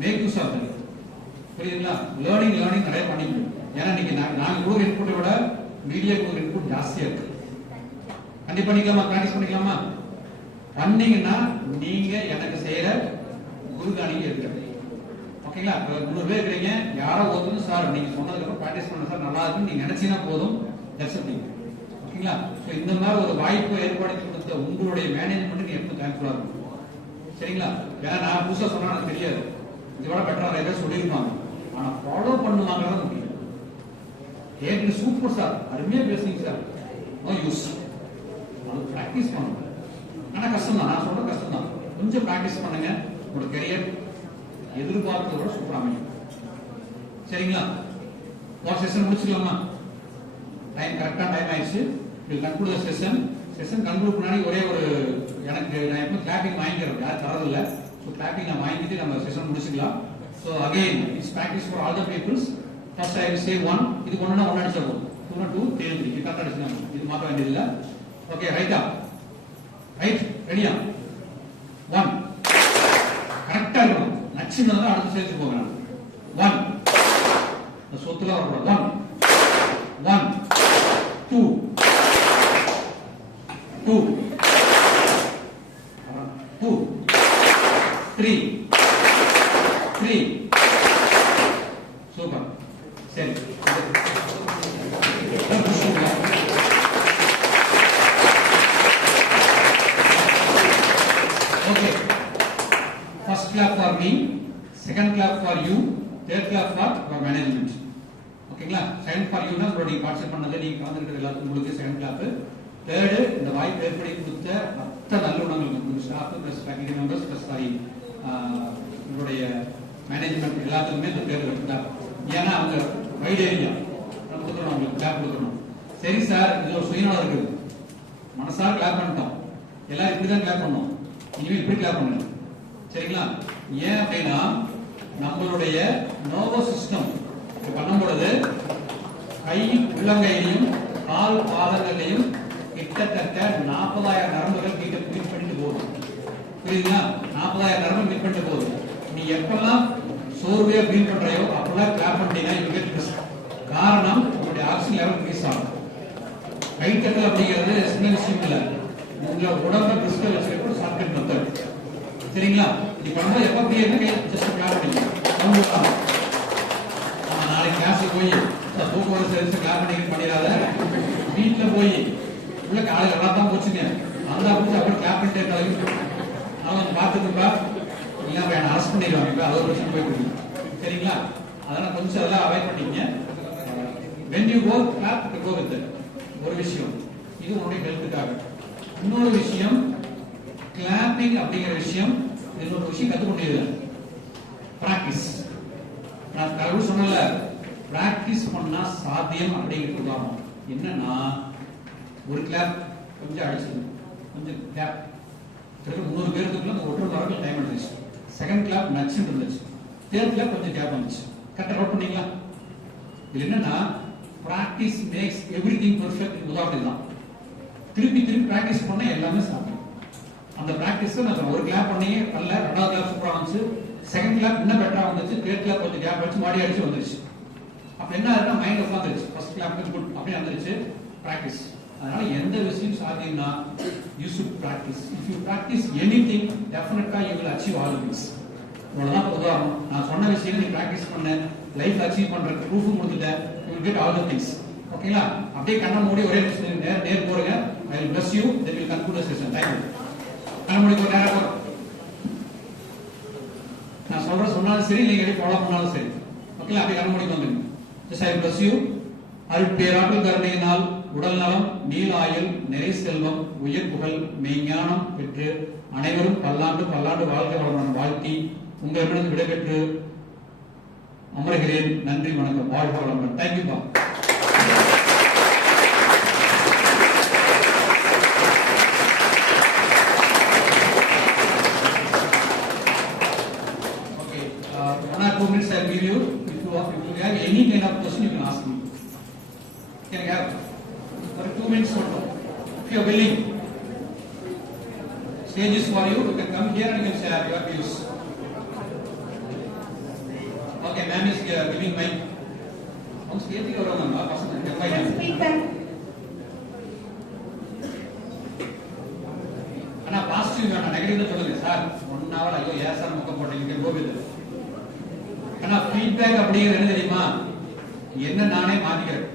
மேக் யூஸ் ஆஃப் தட். புரியுதுங்களா? லேர்னிங் நிறைய பண்ணிக்கணும். ஏன்னா இன்னைக்கு நாங்க கொடுக்குற இன்புட்டை விட மீடியா கொடுக்குற இன்புட் ஜாஸ்தியா இருக்கு. கண்டிப்பா பண்ணிக்கலாமா? பிராக்டிஸ் பண்ணிக்கலாமா? பண்ணீங்கன்னா நீங்க எனக்கு செய்யற குருகாணிங்க இருக்கிறது. ஓகேங்களா? 300 பேர் இருக்கிறீங்க, யாரோ ஒருத்தர் சார் நீங்க சொன்னதுக்கு அப்புறம் பிராக்டிஸ் பண்ண சார் நல்லா இருக்குன்னு நீங்க நினைச்சீங்கன்னா போதும். That's thing. ஓகேங்களா? சோ இந்த மாதிரி ஒரு வாய்ப்பு ஏற்படுத்தி கொடுத்த உங்களுடைய மேனேஜ்மெண்ட்டுக்கு எப்பவும் தேங்க்ஃபுல்லா இருக்கும். சரிங்களா? ஏன்னா நான் புதுசா சொன்னா எனக்கு தெரியாது, இதோட பெட்டரா நிறைய பேர் சொல்லியிருப்பாங்க, ஆனா ஃபாலோ பண்ணுவாங்கதான் முக்கியம். ஏற்கனவே சூப்பர் சார், அருமையா பேசுறீங்க சார், நோ யூஸ். அது பிராக்டிஸ் பண்ணணும். ஆனா கஷ்டம் தான், நான் சொல்ற கஷ்டம் தான். கொஞ்சம் பிராக்டிஸ் பண்ணுங்க, உங்களோட கெரியர் எதிர்பார்த்ததோட சூப்பரா அமையும். சரிங்களா? ஒரு செஷன் முடிச்சுக்கலாமா? டைம் கரெக்டா டைம் ஆயிடுச்சு. கன்க்ளூட் தி செஷன் கன்க்ளூட் பண்ணி ஒரே ஒரு எனக்கு நான் எப்போ கிளாப்பிங் வாங்கிக்கிறேன், யாரும் தரதில்லை. ஸோ கிளாப்பிங் நான் வாங்கிட்டு நம்ம செஷன் முடிச்சுக்கலாம். So again it's practice for all the peoples. First I will say 1, இது ஒன்னா 1 அடிச்சா போதும். 2 3 இது கரெக்டா அடிச்சா இது மாத்த வேண்டியதில்லை. ஓகே, ரைட்டா? ரைட், ரெடியா? 1 கரெக்டா இருக்கணும். நச்சுன்னு தான் அடுத்த ஸ்டேஜ் போங்க. 1 இந்த சொத்துல வரக்கூடாது. 1 2 2 2 3 3 சூப்பர். சரி, okay. First clap for me, second clap for you, third clap for your management. ஓகேங்களா? செகண்ட் ஃபார் யூனா உங்களுடைய பார்ட்டிசிபேட் பண்ணது, நீங்க கலந்துக்கிட்டது எல்லாத்துக்கும் உங்களுக்கு செகண்ட் கிளாப். தேர்டு, இந்த வாய்ப்பு ஏற்படுத்தி கொடுத்த மற்ற நல்லுணங்களுக்கு, staff plus faculty members plus உங்களுடைய மேனேஜ்மெண்ட் எல்லாத்துக்குமே இந்த பேர் கொடுத்தார். ஏன்னா அவங்க வைட் ஏரியா கொடுக்கணும், அவங்களுக்கு கிளாப் கொடுக்கணும். சரி சார், இதுல ஒரு சுயநலம் இருக்குது, மனசார கிளாப் பண்ணிட்டோம், எல்லாரும் இப்படிதான் கிளாப் பண்ணோம், இனிமேல் இப்படி கிளாப் பண்ணணும். சரிங்களா? ஏன் அப்படின்னா நம்மளுடைய நர்வஸ் சிஸ்டம் பண்ணும் பொழுது கை உள்ளங்கையிலையும் கால் பாதங்களையும் கிட்டத்தட்ட 40,000 நரம்புகள் மீட் பண்ணிட்டு போகுது. புரியுதுங்களா? 40,000 நரம்பு மீட் பண்ணிட்டு போகுது. நீ எப்பெல்லாம் சோர்வையா ஃபீல் பண்றையோ அப்பெல்லாம் கிளாப் பண்ணிட்டீங்கன்னா யூ கெட் ரிஸ்க். காரணம், உங்களுடைய ஆக்சிஜன் லெவல் இன்க்ரீஸ் ஆகும். கை தட்டல் அப்படிங்கிறது சின்ன விஷயம் இல்லை, உங்களை உடம்பை பிரிஸ்கல் வச்சிருக்க ஒரு ஷார்ட்கட் மெத்தட். சரிங்களா? இது பண்ணும்போது எப்ப அப்படியே கை ஜஸ்ட் கிளாப் பண்ணிக்கலாம். நாளைக்கு கிளாஸுக்கு போய் போக்குவரத்து சர்வீஸ் கிளாப் பண்ணிடாத, வீட்டுல போய் உள்ள காலையில் நல்லா தான் போச்சுங்க, நல்லா போச்சு அப்புறம் கிளாப் பண்ணிட்டே இருக்காங்க, அவங்க பார்த்துக்குப்பா இல்லை என்ன அரெஸ்ட் பண்ணிடுவாங்க, அது ஒரு பிரச்சனை போயிட்டு இருக்கு. சரிங்களா? அதெல்லாம் கொஞ்சம் அதெல்லாம் அவாய்ட் பண்ணிக்கங்க. when you go clap to go with it. ஒரு விஷயம் இது உங்களுடைய ஹெல்த்துக்காக. இன்னொரு விஷயம், கிளாப்பிங் அப்படிங்கிற விஷயம், இன்னொரு விஷயம் கத்துக்கொண்டது பிராக்டிஸ். நான் கடவுள் சொன்னல, பிராக்டிஸ் பண்ணா சாத்தியம் அப்படிங்கிறது உதாரணம். என்னன்னா ஒரு கிளாப் கொஞ்சம் அடிச்சது, கொஞ்சம் கிளாப் 300 பேருக்குள்ள அந்த ஒற்றை வரக்கு டைம் எடுத்துச்சு. செகண்ட் கிளாப் நச்சுன்னு இருந்துச்சு, தேர்ட் கிளாப் கொஞ்சம் கேப் வந்துச்சு. கரெக்டா நோட் பண்ணீங்களா? இது என்னன்னா பிராக்டிஸ் மேக்ஸ் எவ்ரிதிங் பெர்ஃபெக்ட். உதாரணம் தான், திருப்பி பிராக்டிஸ் பண்ணா எல்லாமே சாப்பிடும். அந்த பிராக்டிஸ் நான் ஒரு கிளாப் பண்ணி அல்ல, ரெண்டாவது கிளாப் சூப்பரா வந்துச்சு, செகண்ட் கிளாப் இன்னும் பெட்டரா வந்துச்சு, தேர்ட் கிளாப் கொஞ்சம் கேப் வச்சு மாடி அடிச்சு வந்துருச்சு. அப்ப என்ன ஆகுதுன்னா மைண்ட் உட்காந்துருச்சு, ஃபர்ஸ்ட் கிளாப் குட் அப்படியே வந்துருச்சு பிராக்டிஸ். அதனால எந்த விஷயம் சாத்தியம்னா you should practice. If you practice anything டெஃபினட்டா you will achieve all things. இவ்வளவுதான் உதாரணம். நான் சொன்ன விஷயம் நீ பிராக்டிஸ் பண்ண, லைஃப் அச்சீவ் பண்றதுக்கு ப்ரூஃப் கொடுத்துட்டேன், you will get all the things. ஓகேங்களா? அப்படியே கண்ணை மூடி ஒரே நிமிஷம் நேர் போடுங்க. I will bless you, then we will conclude the session. Thank you. கண்ணை மூடி ஒரு நேரம் போறோம். நான் சொன்னாலும் சரி, நீங்க எப்படி ஃபாலோ பண்ணாலும் சரி. ஓகேங்களா? அப்படியே கண்ணை மூடி வந்துருங்க. Just I will bless you. அருட்பேராற்றல் கருணையினால் உடல் நலம், நீல் ஆயுள், நிறை செல்வம், உயர் புகழ், மெய்ஞானம் பெற்று அனைவரும் பல்லாண்டு பல்லாண்டு வாழ்க வளமுடன் வாழ்த்தி உங்களிடமிருந்து விடைபெற்று அமர்கிறேன். நன்றி, வணக்கம், வாழ்க வளமுடன். தேங்க்யூப்பா. Okay, 1 or 2 minutes I will give you. If you have any kind of question, you can ask me. minutes மட்டும். If you are willing, stage is for you. You can come here and you can share your views. Okay, ma'am is giving mic. அவங்க ஸ்டேஜுக்கு வருவாங்க பசங்க. ஆனா positive வேண்டாம், negative சொல்லுங்க sir. 1 hour ஐயோ ஏன் சார் முக்க போட்டீங்க கோபித். ஆனா ஃபீட்பேக் அப்படிங்கிறது என்ன தெரியுமா, என்ன நானே மாத்திக்கிறேன்.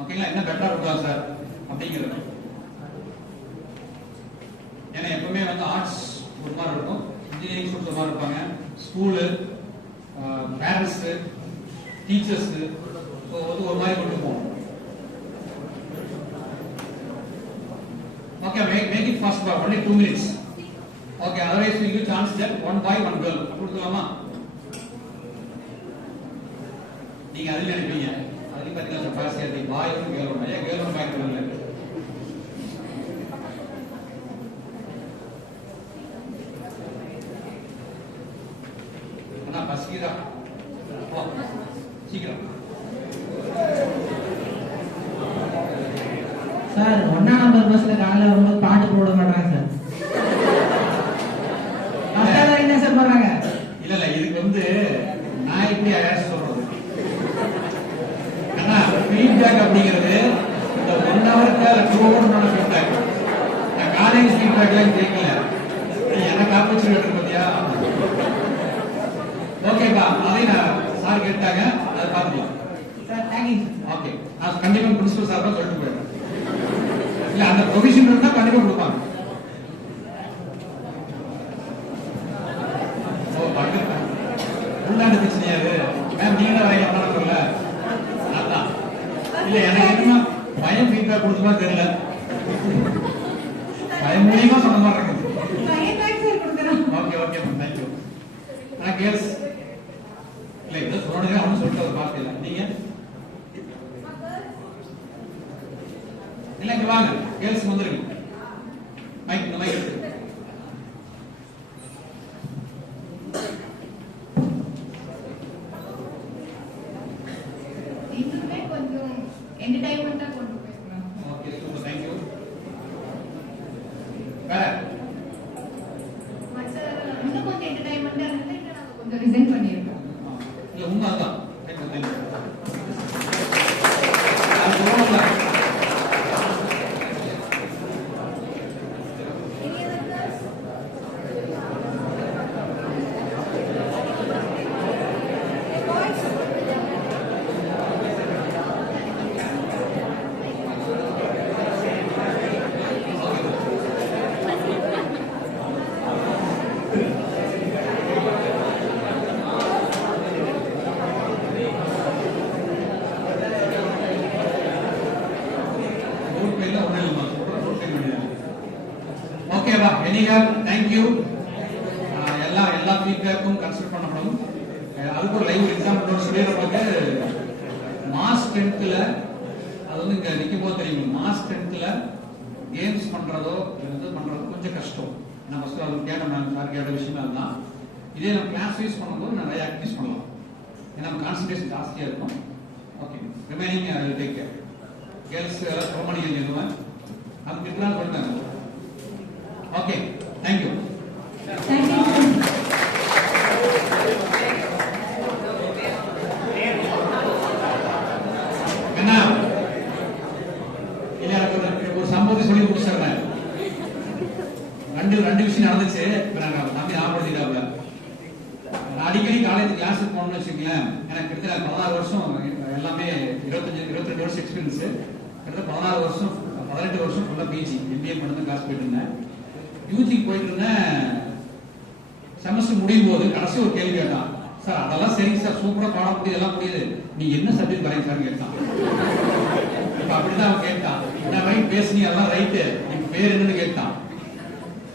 ஓகேங்களா, என்ன பெட்டரா கொடுக்கலாம் சார் அப்படிங்கிறது. ஏன்னா எப்பவுமே வந்து ஆர்ட்ஸ் ஒரு மாதிரி இருக்கும், இன்ஜினியரிங் ஸ்கூல்ஸ் ஒரு மாதிரி இருப்பாங்க, ஸ்கூலு, பேரண்ட்ஸ், டீச்சர்ஸ், ஸோ வந்து ஒரு மாதிரி கொண்டு போகணும். Okay, make it fast, but only 2 minutes. Okay, otherwise we give chance that one boy, one girl. கொடுக்கலாமா? நீங்க அதில் நினைப்பீங்க, அதில் பார்த்தீங்கன்னா பாசியாதி பாய் ஒன்று கேர்ள் ஒன்று, ஏன் கேர்ள் ஒன்று பாய் ஒன்று இல்லை. அண்ணா பசிக்குதா? சீக்கிரம் சார். 1ஆம் நம்பர் பஸ்ல காலையில வரும்போது பாட்டு போட மாட்டாங்க சார். என்ன சார் பண்றாங்க? இல்ல இல்ல, இதுக்கு வந்து நான் இப்படி அயாஸ் சொல்றது. ஆனா ஃபீட்பேக் அப்படிங்கிறது இந்த 1 ஹவருக்கு 2 ஹவர்னால ஃபீட்பேக். நான் காலேஜ் ஃபீட்பேக்ல கேட்கல, எனக்கு ஆப்பர்ச்சுனிட்டி பத்தியா. ஓகேப்பா, அதை நான் சார் கேட்டாங்க, அதை பார்த்துக்கலாம் சார். தேங்க்யூ. ஓகே, நான் கண்டிப்பா பிரின்சிபல் சார் தான் சொல்லிட்டு போயிடுறேன். இல்ல அந்த ப்ரொவிஷன் இருந்தா கண்டிப்பா கொடுப்பாங்க. உள்நாட்டு பிரச்சனையா அது? மேம் நீங்க தான் வரைய பண்ணல. அதான் இல்ல, எனக்கு என்னன்னா பயம் ஃபீட்பேக் கொடுக்குமா தெரியல, பயம் மூலியமா சொன்ன மாதிரி இருக்குது. Okay okay ma'am, thank you. ஆனா கேர்ள்ஸ் இல்ல, ஏதோ சொல்லணுங்க அவனு சொல்லிட்டு ஒரு வார்த்தை இல்லை. நீங்க இல்ல, இங்க வாங்க கேர்ள்ஸ் வந்துருங்க. மைக் இந்த மைக் எடுத்து. இதுவே கொஞ்சம் என்டர்டைன்மெண்டா கொண்டு போயிருக்கோம். Okay, super, thank you. வேற மற்ற இன்னும் கொஞ்சம் என்டர்டைன்மெண்டா இருந்தா இன்னும் நாங்க கொஞ்சம் ரிசைன் பண்ணியிருக்கோம். இல்ல உண்மை அதுதான். Thank you, thank you. அது சொல்லணும்ல. ஓகேவா, எனிகால் தேங்க்யூ. எல்லா ஃபீட்பேக்கும் கன்சிடர் பண்ணப்படும். அதுக்கு ஒரு லைவ் எக்ஸாம்பிள் சொல்லி நமக்கு மாஸ் 10th அது வந்து இங்க நிற்கும் போது தெரியும். மாஸ் 10th கேம்ஸ் பண்றதோ இது பண்றதோ கொஞ்சம் கஷ்டம். நான் ஃபர்ஸ்ட் அது கேட்ட சார் கேட்ட விஷயம் அதுதான். இதே நம்ம கிளாஸ் வைஸ் பண்ணும்போது நிறைய ஆக்டிவிட்டிஸ் பண்ணலாம், ஏன்னா நம்ம கான்சன்ட்ரேஷன் ஜாஸ்தியா இருக்கும். Okay, remaining take care. Girls எல்லாம் ப்ரொமோனிங் எழுதுவேன், அது இப்படிலாம் சொல்லிட்டாங்க. Okay, thank you. தேங்க்யூ. என்ன இல்ல, எனக்கு ஒரு சம்பவத்தை சொல்லி முடிச்சிடுறேன். ரெண்டு விஷயம் நடந்துச்சு. தம்பி ஞாபகப்படுத்திட்டாப்ல. அடிக்கடி காலேஜ் கிளாஸுக்கு போகணும்னு வச்சுக்கலேன். எனக்கு கிட்டத்தட்ட 16 வருஷம், எல்லாமே 22 வருஷம் எக்ஸ்பீரியன்ஸ். கிட்டத்தட்ட 16 வருஷம் 18 வருஷம் ஃபுல்லா பிஜி எம்பிஏ பண்ணி கிளாஸ் போயிட்டு இருந்தேன். யூஜிக்கு போயிட்டு இருந்தேன். செமஸ்டர் முடியும் போது கடைசி ஒரு கேள்வி கேட்டான். சார் அதெல்லாம் சரிங்க சார், சூப்பரா பாடம் முடியுது, எல்லாம் முடியுது, நீங்க என்ன சப்ஜெக்ட் வரீங்க சார் கேட்டான். இப்ப அப்படிதான் அவன் கேட்டான். என்ன ரைட் பேசுனீங்க, அதெல்லாம் ரைட்டு, என் பேர் என்னன்னு கேட்டான்.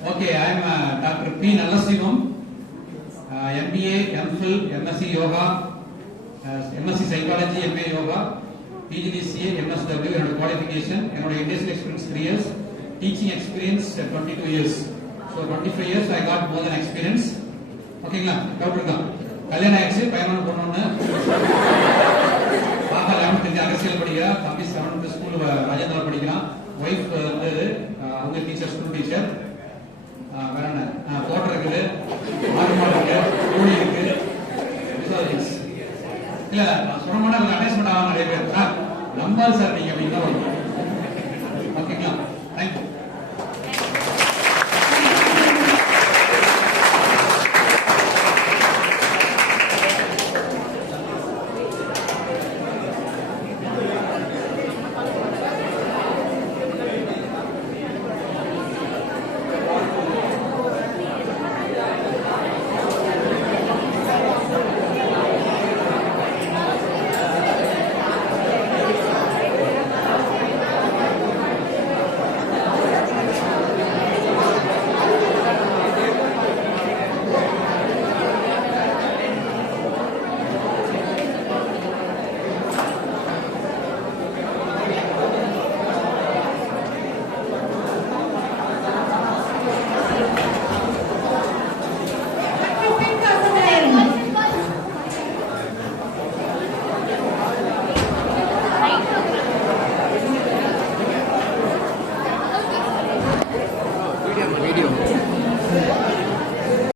Okay, I am doctor P Nallasivam, MBA, MPhil, MSc yoga, MSc psychology, MA yoga, PGDCA, MSW. என்னோட குவாலிஃபிகேஷன், என்னோட industrial experience 3 years, teaching experience 22 years. So 25 years I got more than experience. ஓகேங்களா, doubt இருக்கா? கல்யாணம் ஆயிடுச்சு, பையனோட பொண்ணு பாப்பா 11th அரசியல் படிக்கிறா, தம்பி 7th ஸ்கூல் ராஜேந்திரா படிக்கிறான், ஒய்ஃப் வந்து அவங்க டீச்சர், ஸ்கூல் டீச்சர். வேற என்ன தோட்டம் இருக்குது, ஆடு மாடு இருக்கு, கோழி இருக்கு. இல்ல சொன்னோம்னா அட்டேச்மெண்ட் ஆகும் நிறைய பேர். சார் நம்பால் சார் நீங்க அப்படின்னா ஓகேங்களா? தேங்க்யூ.